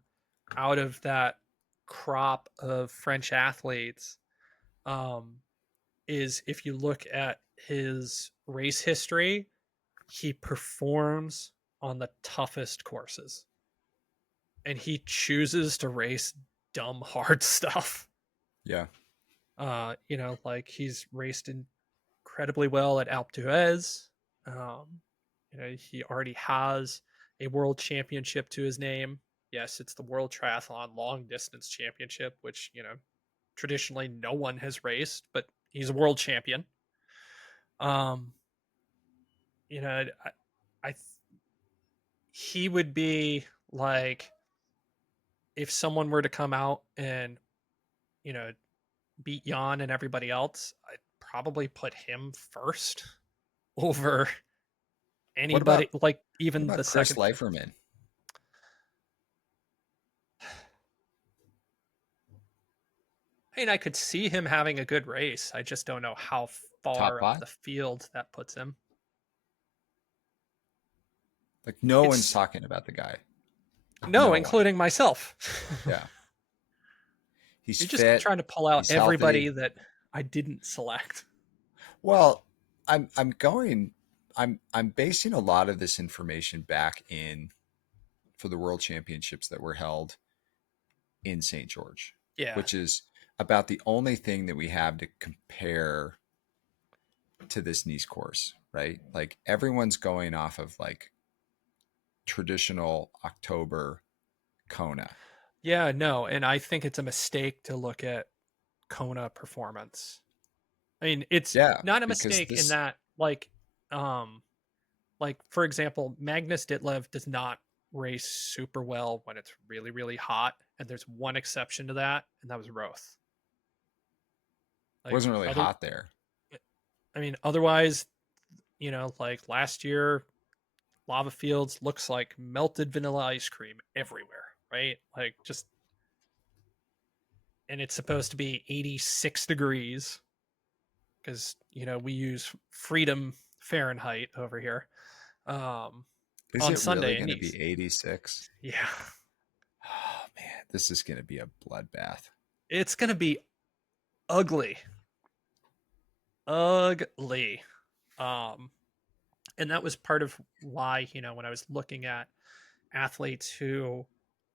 out of that crop of French athletes um, is if you look at his race history, he performs on the toughest courses and he chooses to race dumb hard stuff. Yeah. Like he's raced incredibly well at Alpe d'Huez. He already has a world championship to his name. Yes, it's the World Triathlon Long Distance Championship, which traditionally no one has raced, but he's a world champion. Um, you know, I he would be like if someone were to come out and you know beat Jan and everybody else, I'd probably put him first over What anybody, about like what even the about Chris second. Leiferman? I mean, I could see him having a good race. I just don't know how Top far up five? the field that puts him. Like no one's It's talking about the guy. Like no, no one. including myself. Yeah. He's You're just fit. trying to pull out He's everybody healthy. that I didn't select. Well, I'm going I'm basing a lot of this information back in for the world championships that were held in St. George, Yeah. which is about the only thing that we have to compare to this Nice course, right? Like everyone's going off of like traditional October Kona. Yeah, no, and I think it's a mistake to look at Kona performance. I mean, it's Yeah, not a because mistake in this that um like for example, Magnus Ditlev does not race super well when it's really really hot, and there's one exception to that, and that was Roth. Like wasn't really other hot there. I mean, otherwise, like last year, lava fields looks like melted vanilla ice cream everywhere, right? Like just and it's supposed to be 86 degrees because we use freedom Fahrenheit over here. Um, Is on it really Sunday in going to Nice. be 86? Yeah, Oh man, this is going to be a bloodbath. it's gonna be ugly, ugly. Um, and that was part of why, when I was looking at athletes who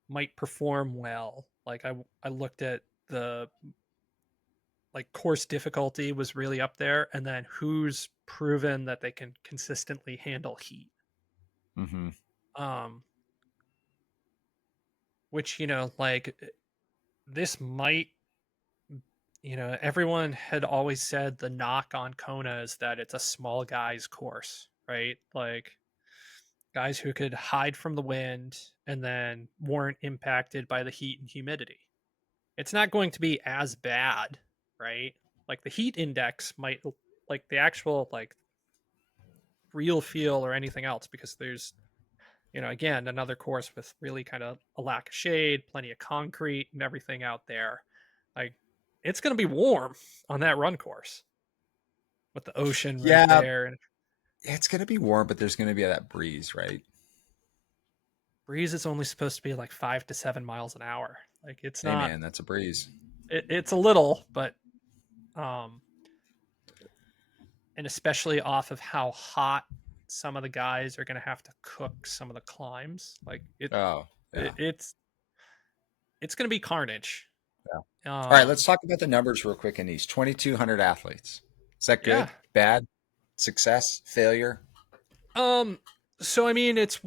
might perform well, like I looked at the like course difficulty was really up there, and then who's proven that they can consistently handle heat. Mm-hmm. Um, which like this might, everyone had always said the knock on Kona is that it's a small guys course, right? Like guys who could hide from the wind and then weren't impacted by the heat and humidity. It's not going to be as bad, right? Like the heat index might, like the actual like real feel or anything else, because there's, again, another course with really kind of a lack of shade, plenty of concrete and everything out there. Like it's going to be warm on that run course with the ocean right Yeah, there, and it's going to be warm, but there's going to be that breeze, right? breeze is only supposed to be like 5 to 7 miles an hour. Like it's Hey not, man, that's a breeze. it's a little, but um and especially off of how hot some of the guys are going to have to cook some of the climbs, like Oh, yeah. it's going to be carnage. Yeah. All right, let's um talk about the numbers real quick in these 2,200 athletes. Is that yeah. good? Bad? Success? Failure? um so I mean, it's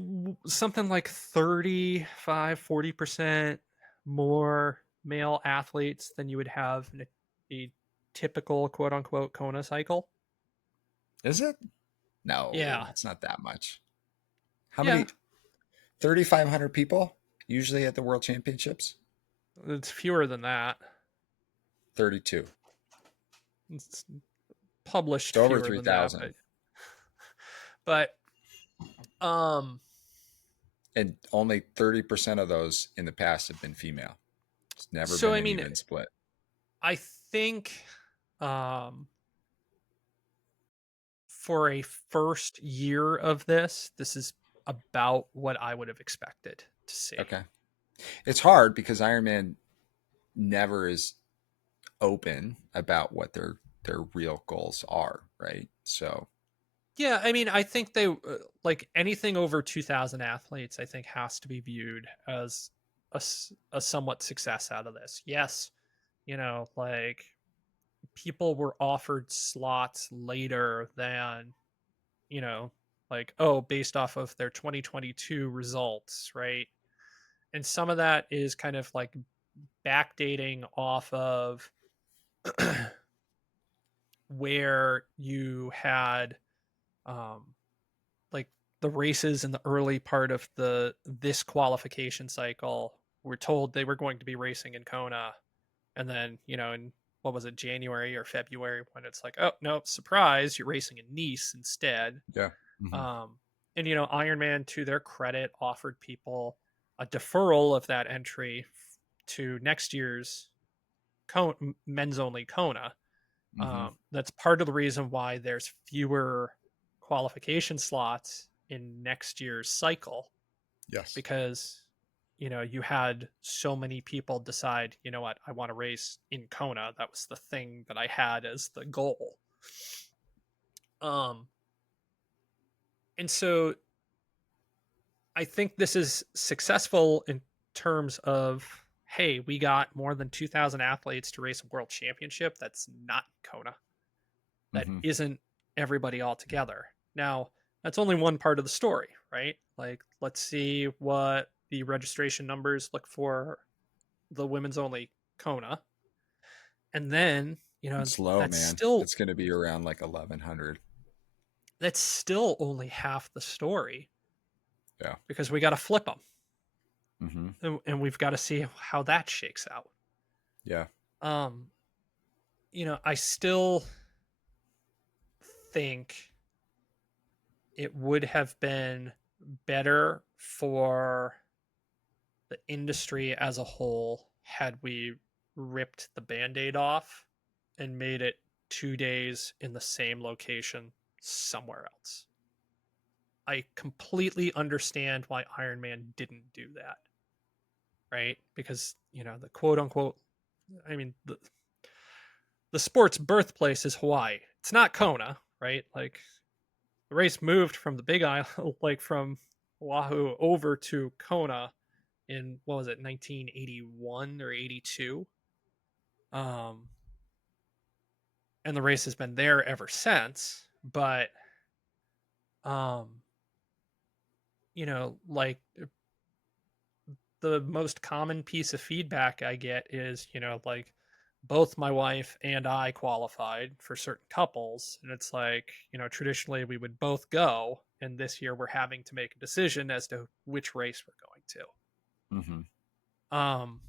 something like 35-40% more male athletes than you would have in a typical quote unquote Kona cycle. Is it? No, Yeah. it's not that much. How Yeah, many? 3,500 people usually at the World Championships? it's fewer than that. 32. It's published It's over fewer than that, 3,000. but um And only 30% of those in the past have been female. It's never so been I an mean, even split. I think um for a first year of this is about what I would have expected to see. Okay. It's hard because Ironman never is open about what their real goals are, right? So, Yeah, I mean, I think they like anything over 2,000 athletes, I think has to be viewed as a somewhat success out of this. Yes, like people were offered slots later than, you know, like, oh, based off of their 2022 results, right? And some of that is kind of like backdating off of where you had um like the races in the early part of the this qualification cycle were told they were going to be racing in Kona, and then in what was it, January or February, when it's like, oh no, surprise, you're racing in Nice instead. yeah. Hmm. um and Ironman, to their credit, offered people a deferral of that entry to next year's men's only Kona. Hmm. That's part of the reason why there's fewer qualification slots in next year's cycle, Yes. because you had so many people decide, what, I want to race in Kona. That was the thing that I had as the goal. Um, and so I think this is successful in terms of, hey, we got more than 2,000 athletes to race a world championship. That's not Kona. That Hmm. isn't everybody all together. Now, that's only one part of the story, right? Like, let's see what the registration numbers look for the women's only Kona. And then, It's low, that's man. still It's going to be around like 1,100. that's still only half the story, Yeah. because we got to flip them, Hmm. and we've got to see how that shakes out. Yeah. Um, I still think it would have been better for the industry as a whole had we ripped the band-aid off and made it 2 days in the same location somewhere else. I completely understand why Iron Man didn't do that, right? Because, the quote unquote, I mean, the sport's birthplace is Hawaii. It's not Kona, right? Like, the race moved from the Big Island, like from Oahu over to Kona in, what was it, 1981 or 82. Um, and the race has been there ever since. But, um, like, the most common piece of feedback I get is, like, both my wife and I qualified for certain couples. And it's like, traditionally we would both go. And this year we're having to make a decision as to which race we're going Mm-hmm. to.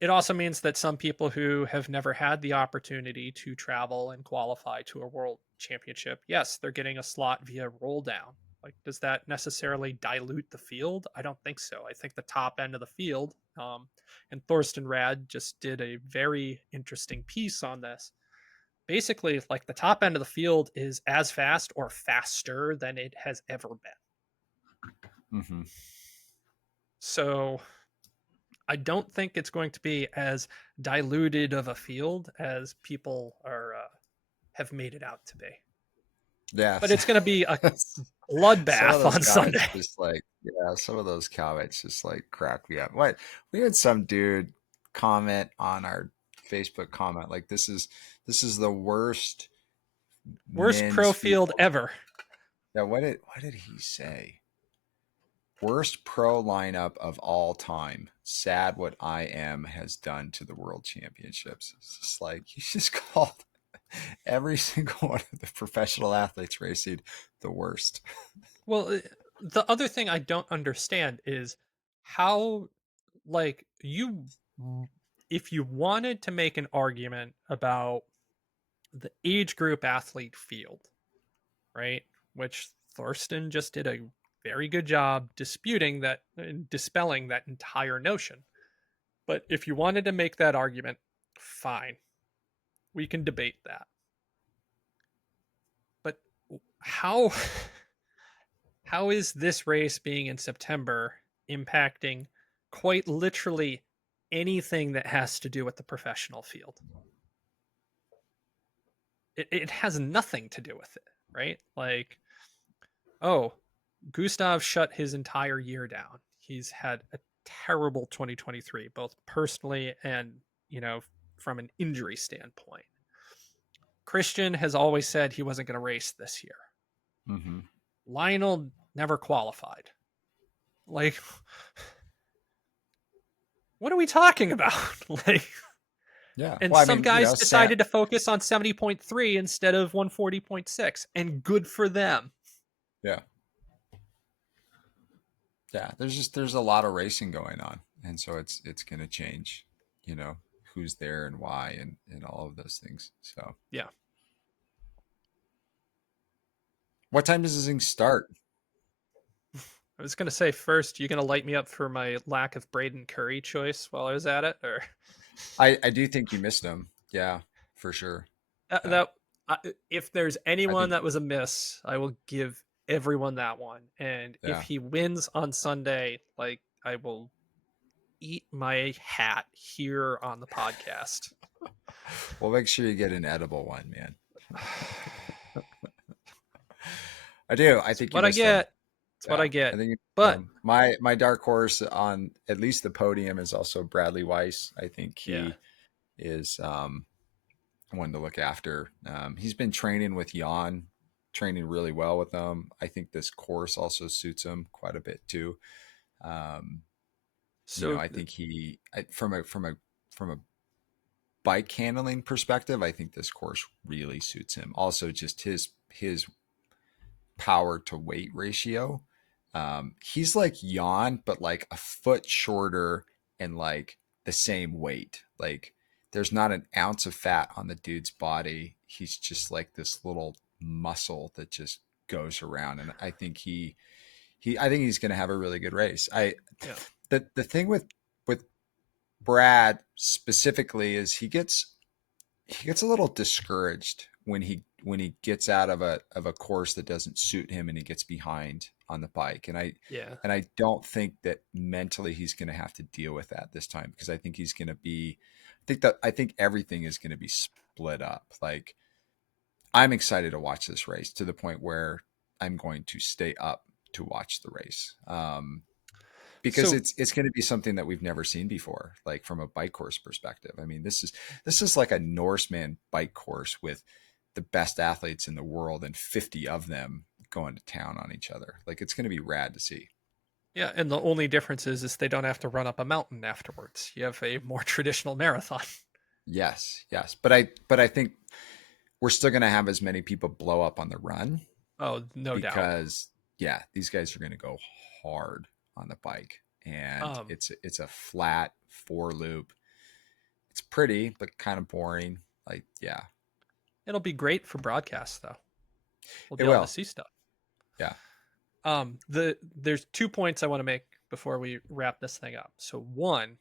It also means that some people who have never had the opportunity to travel and qualify to a world championship, yes, they're getting a slot via roll down. Like, does that necessarily dilute the field? I don't think so. I think the top end of the field, and Thorsten Rad just did a very interesting piece on this. Basically, like, the top end of the field is as fast or faster than it has ever been. Mm-hmm. So I don't think it's going to be as diluted of a field as people are have made it out to be. But Yes. it's going to be a Some of bloodbath those on comments Sunday. just like, yeah, some of those comments just like crack me up. What, we had some dude comment on our Facebook comment like, this is the worst Worst men's pro field. field ever. Yeah, what did he say? Worst pro lineup of all time. Sad what I am has done to the world championships. It's just like, you just called every single one of the professional athletes racing the worst. Well, the other thing I don't understand is how, like, if you wanted to make an argument about the age group athlete field, right? Which Thorsten just did a very good job disputing that and dispelling that entire notion. But if you wanted to make that argument, fine. We can debate that. But how how is this race being in September impacting quite literally anything that has to do with the professional field? It has nothing to do with it, right? Like, oh, Gustav shut his entire year down. He's had a terrible 2023, both personally and, from an injury standpoint. Christian has always said he wasn't going to race this year. Mm-hmm. Lionel never qualified. Like, what are we talking about? Like, Yeah. and Well, I some mean, guys Sam. decided to focus on 70.3 instead of 140.6, and good for them. Yeah. Yeah. There's a lot of racing going on, and so it's going to change. You know who's there and why, and all of those things. So, Yeah. what time does this thing start? I was gonna say first, you gonna light me up for my lack of Braden Curry choice while I was at it, or I do think you missed him. Yeah, for sure. Yeah. that if there's I anyone think. that was a miss, I will give everyone that one. And if Yeah. he wins on Sunday, like, I will eat my hat here on the podcast. Well, make sure you get an edible one, man. I do. I It's think you what I missed them. get. It's what Yeah, I I get. think But my dark horse on at least the podium is also Bradley Weiss. I think yeah, he is one to look after. He's been training with Jan, training really well with them. I think this course also suits him quite a bit too. Um, so I think from a bike handling perspective, I think this course really suits him. Also, just his power to weight ratio. He's like Jan, but like a foot shorter and like the same weight. Like there's not an ounce of fat on the dude's body. He's just like this little muscle that just goes around. And I think I think he's going to have a really good race. yeah, The thing with Brad specifically is he gets a little discouraged when he gets out of a course that doesn't suit him and he gets behind on the bike. Yeah. And I don't think that mentally he's going to have to deal with that this time, because I think he's going to be I think everything is going to be split up. Like, I'm excited to watch this race to the point where I'm going to stay up to watch the race. Because So it's going to be something that we've never seen before, like from a bike course perspective. I mean, this is like a Norseman bike course with the best athletes in the world and 50 of them going to town on each other. Like, it's going to be rad to see. yeah, and the only difference is they don't have to run up a mountain afterwards. You have a more traditional marathon. Yes, yes, but I think we're still going to have as many people blow up on the run, Oh, no doubt. because yeah, these guys are going to go hard on the bike, and Um, it's a flat four loop. It's pretty but kind of boring. Like, yeah, it'll be great for broadcasts though. We'll it be able to will. see stuff. Yeah. There's 2 points I want to make before we wrap this thing up. So one,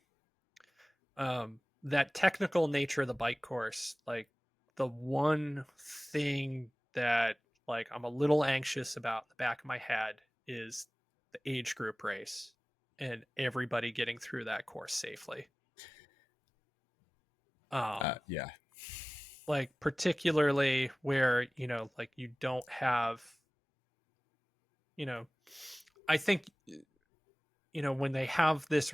that technical nature of the bike course, like the one thing that like I'm a little anxious about in the back of my head is the age group race and everybody getting through that course safely. Yeah. Like particularly where, like you don't have, you know, I think, when they have this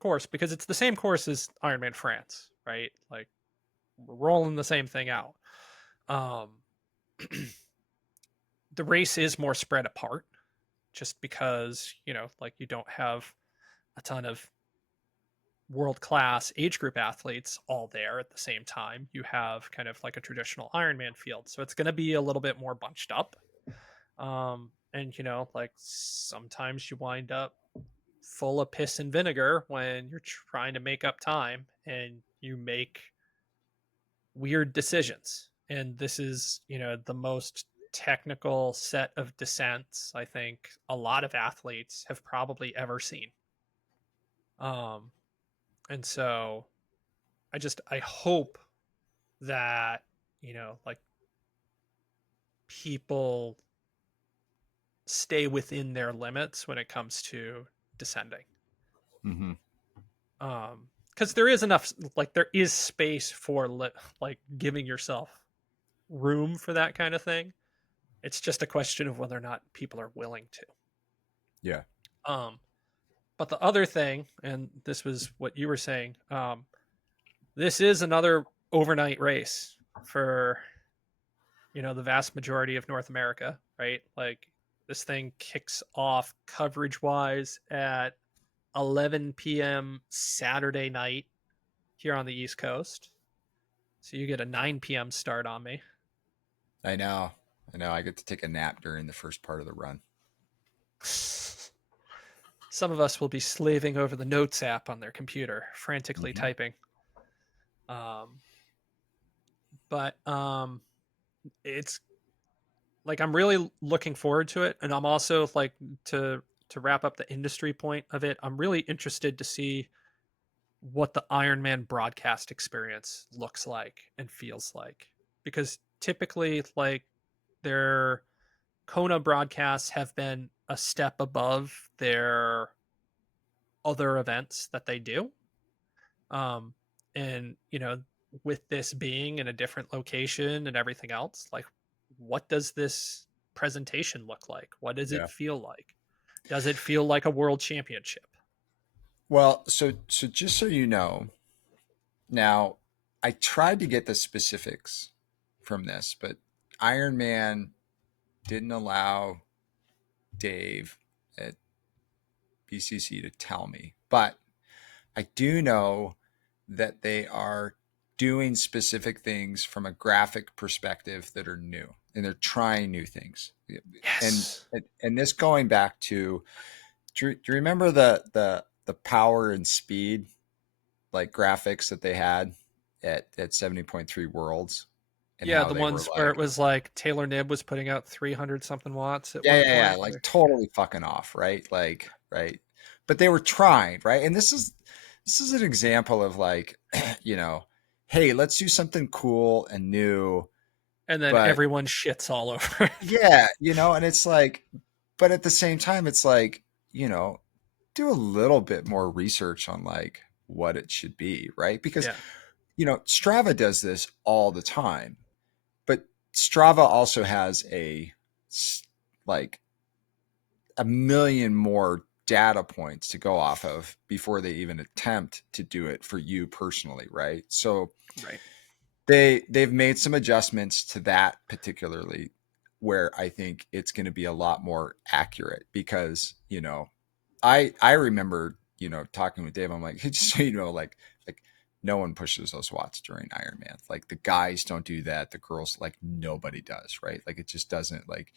course, because it's the same course as Ironman France, right? Like we're rolling the same thing out. Um, the race is more spread apart just because, like you don't have a ton of world class age group athletes all there at the same time. You have kind of like a traditional Ironman field. So it's going to be a little bit more bunched up. And, like sometimes you wind up full of piss and vinegar when you're trying to make up time and you make weird decisions. And this is, the most technical set of descents I think a lot of athletes have probably ever seen. Um, and so I hope that, like people stay within their limits when it comes to descending. Mm-hmm. Because there is enough, like there is space for like giving yourself room for that kind of thing. It's just a question of whether or not people are willing Yeah. to. But the other thing, and this was what you were saying, this is another overnight race for the vast majority of North America, right? Like this thing kicks off coverage wise at 11 p.m. Saturday night here on the East Coast. So you get a 9 p.m. start on me. I know. I know. I get to take a nap during the first part of the run. Some of us will be slaving over the notes app on their computer, frantically Mm-hmm. typing. Um, but it's like I'm really looking forward to it, and I'm also like to wrap up the industry point of it. I'm really interested to see what the Iron Man broadcast experience looks like and feels like, because typically like their Kona broadcasts have been a step above their other events that they do. Um, and with this being in a different location and everything else, like, what does this presentation look like? What does it Yeah. feel like? Does it feel like a world championship? Well, so just so you know, now I tried to get the specifics from this, but Iron Man didn't allow Dave at BCC to tell me. But I do know that they are doing specific things from a graphic perspective that are new, and they're trying new things. And Yes. and this going back to, do you remember the power and speed like graphics that they had at 70.3 worlds, and Yeah, how the they were ones where like, it was like Taylor Nib was putting out 300 something watts at yeah, one yeah, yeah, point. like totally fucking off, right? Like, right. But they were trying, right? And this is an example of like, you know, hey, let's do something cool and new And then But everyone shits all over it. yeah, and it's like, but at the same time, it's like, you know, do a little bit more research on like what it should be, right? Because, Yeah. Strava does this all the time, but Strava also has like a million more data points to go off of before they even attempt to do it for you personally, right? So Right. they've made some adjustments to that particularly, where I think it's going to be a lot more accurate because, I remember, talking with Dave. I'm like, just so you know, like no one pushes those watts during Ironman. Like the guys don't do that. The girls, like nobody does, right? Like it just doesn't, like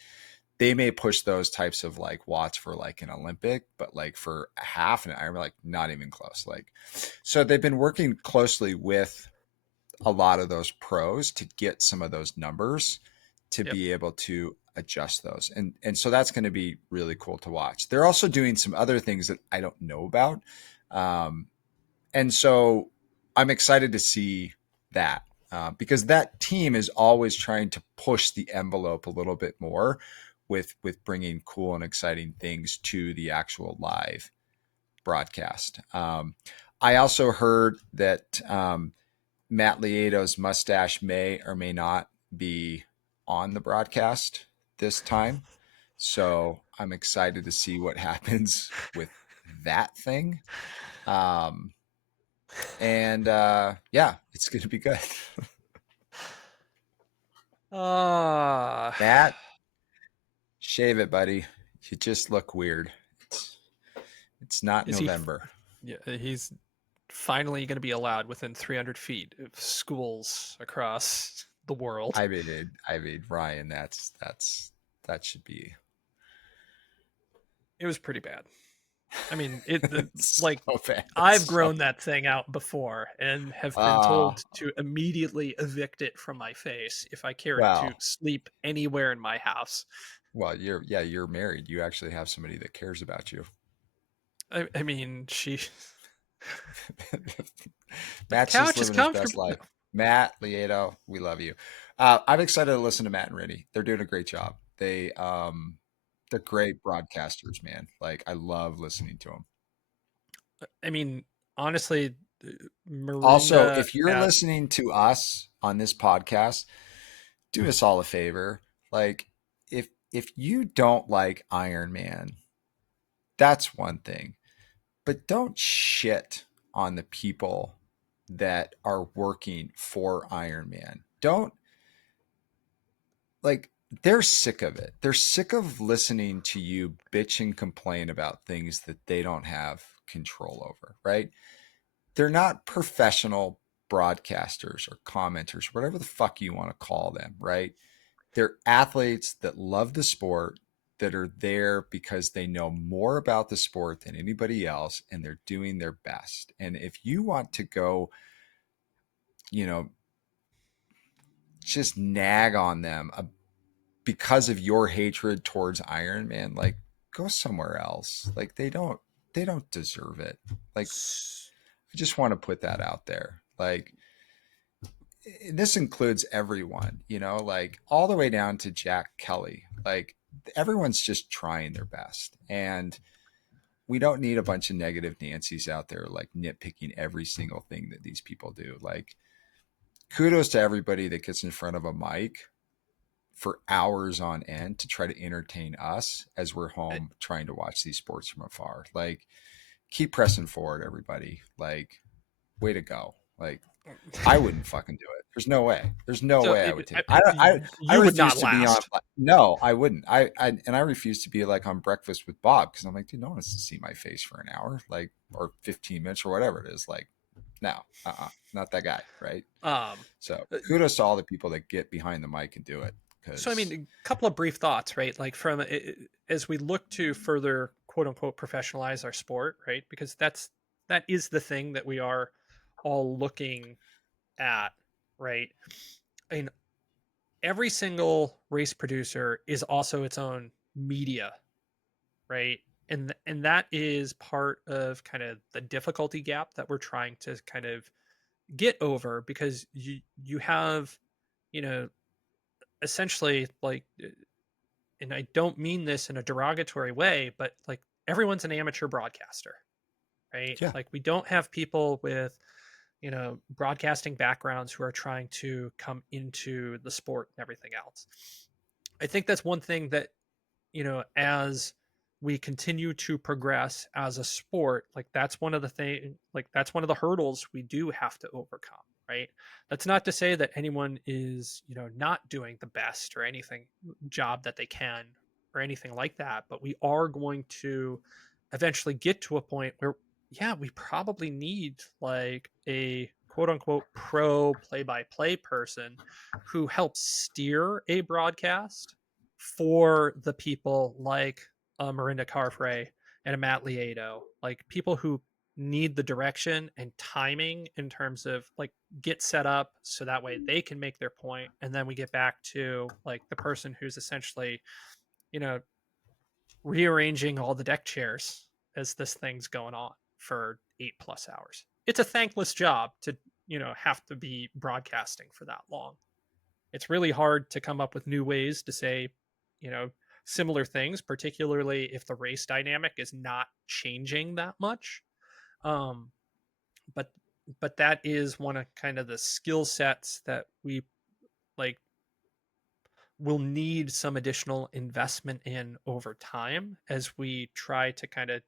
they may push those types of like watts for like an Olympic, but like for a half an Ironman, like not even close. Like, so they've been working closely with a lot of those pros to get some of those numbers to Yep. be able to adjust those. And so that's going to be really cool to watch. They're also doing some other things that I don't know about. Um, and so I'm excited to see that, because that team is always trying to push the envelope a little bit more with bringing cool and exciting things to the actual live broadcast. I also heard that Matt Lieto's mustache may or may not be on the broadcast this time. So I'm excited to see what happens with that thing. Um, and yeah, it's going to be good. Ah, Matt, shave it, buddy. You just look weird. It's, it's not is he? November. Yeah, he's finally going to be allowed within 300 feet of schools across the world. I mean, Ryan, that should be It was pretty bad. I mean, like so bad. I've So, grown that thing out before and have been uh, told to immediately evict it from my face if I care to well, sleep anywhere in my house. Well, you're married. You actually have somebody that cares about you. I mean, but the Matt's just couch is living his best comfortable. No. life. Matt Lieto, we love you. I'm excited to listen to Matt and Rennie. They're doing a great job. They're great broadcasters, man. Like I love listening to them. I mean, honestly, Also, Marinda if you're at listening to us on this podcast, do us all a favor. Like if you don't like Iron Man, that's one thing. But don't shit on the people that are working for Iron Man. Don't, like, they're sick of it. They're sick of listening to you bitch and complain about things that they don't have control over, right? They're not professional broadcasters or commenters, whatever the fuck you want to call them, right? They're athletes that love the sport, that are there because they know more about the sport than anybody else, and they're doing their best. And if you want to go, you know, just nag on them because of your hatred towards Iron Man, like go somewhere else. Like they don't deserve it. Like I just want to put that out there. Like this includes everyone, like all the way down to Jack Kelly. Like everyone's just trying their best. And we don't need a bunch of negative Nancy's out there like nitpicking every single thing that these people do. Like kudos to everybody that gets in front of a mic for hours on end to try to entertain us as we're home trying to watch these sports from afar. Like keep pressing forward, everybody. Like way to go. Like I wouldn't fucking do it. There's no way. There's no so way I would take. I you would refuse not to be on. last. No, I wouldn't. I refuse to be like on Breakfast with Bob because I'm like, dude, no one wants to see my face for an hour, like or 15 minutes or whatever it is. Like, no, not that guy, right? Um, So uh, kudos to all the people that get behind the mic and do it. so I mean, Because a couple of brief thoughts, right? Like as we look to further quote unquote professionalize our sport, right? Because that is the thing that we are all looking at, right? I mean, every single race producer is also its own media, right? And that is part of kind of the difficulty gap that we're trying to kind of get over because you have, you know, essentially like, and I don't mean this in a derogatory way, but like everyone's an amateur broadcaster, right? Yeah. Like we don't have people with, broadcasting backgrounds who are trying to come into the sport and everything else. I think that's one thing that, as we continue to progress as a sport, like that's one of the thing, like that's one of the hurdles we do have to overcome, right? That's not to say that anyone is, not doing the best or anything job that they can or anything like that, but we are going to eventually get to a point where, yeah, we probably need like a quote unquote pro play by play person who helps steer a broadcast for the people like Miranda Carfrey and a Matt Lieto, like people who need the direction and timing in terms of like get set up so that way they can make their point, and then we get back to like the person who's essentially, you know, rearranging all the deck chairs as this thing's going on for 8+ hours. It's a thankless job to, have to be broadcasting for that long. It's really hard to come up with new ways to say, you know, similar things, particularly if the race dynamic is not changing that much. Um, but that is one of kind of the skill sets that we like will need some additional investment in over time as we try to kind of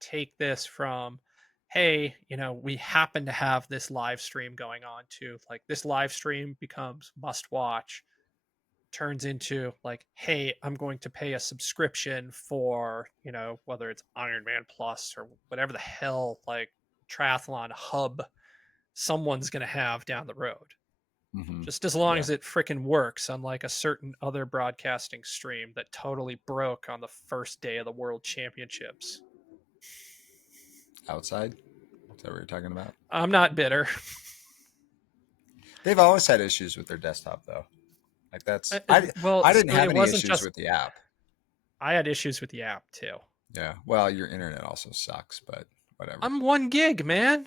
take this from, hey, we happen to have this live stream going on, to like this live stream becomes must watch, turns into like, hey, I'm going to pay a subscription for, whether it's Iron Man Plus or whatever the hell like triathlon hub someone's going to have down the road. Mm-hmm. Just as long Yeah. as it frickin' works, unlike a certain other broadcasting stream that totally broke on the first day of the World Championships. Outside. Is that what you're talking about? I'm not bitter. They've always had issues with their desktop, though. Like that's Well, I didn't so have it any wasn't issues just, with the app. I had issues with the app too. Yeah. Well, your internet also sucks, but whatever. I'm 1 gig, man.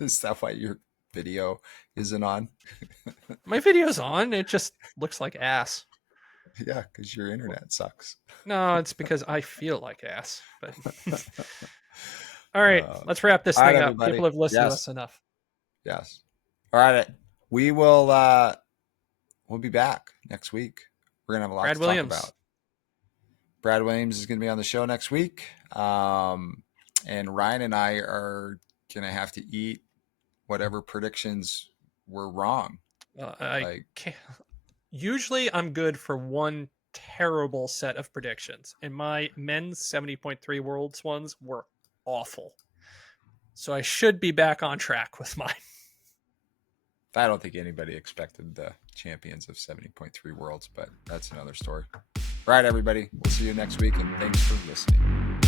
Is that why your video isn't on? My video's on. It just looks like ass. Yeah, because your internet sucks. No, it's because I feel like ass. But all right, All let's wrap this right, thing up. everybody. People have listened to Yes. us enough. Yes. All right. We will we'll be back next week. We're gonna have a lot Brad to talk Williams. about. Brad Williams is gonna be on the show next week. And Ryan and I are gonna have to eat whatever predictions were wrong. I Like, can't. Usually, I'm good for one terrible set of predictions, and my men's 70.3 worlds ones were awful. So I should be back on track with mine. I don't think anybody expected the champions of 70.3 worlds, but that's another story. All right, everybody. We'll see you next week, and thanks for listening.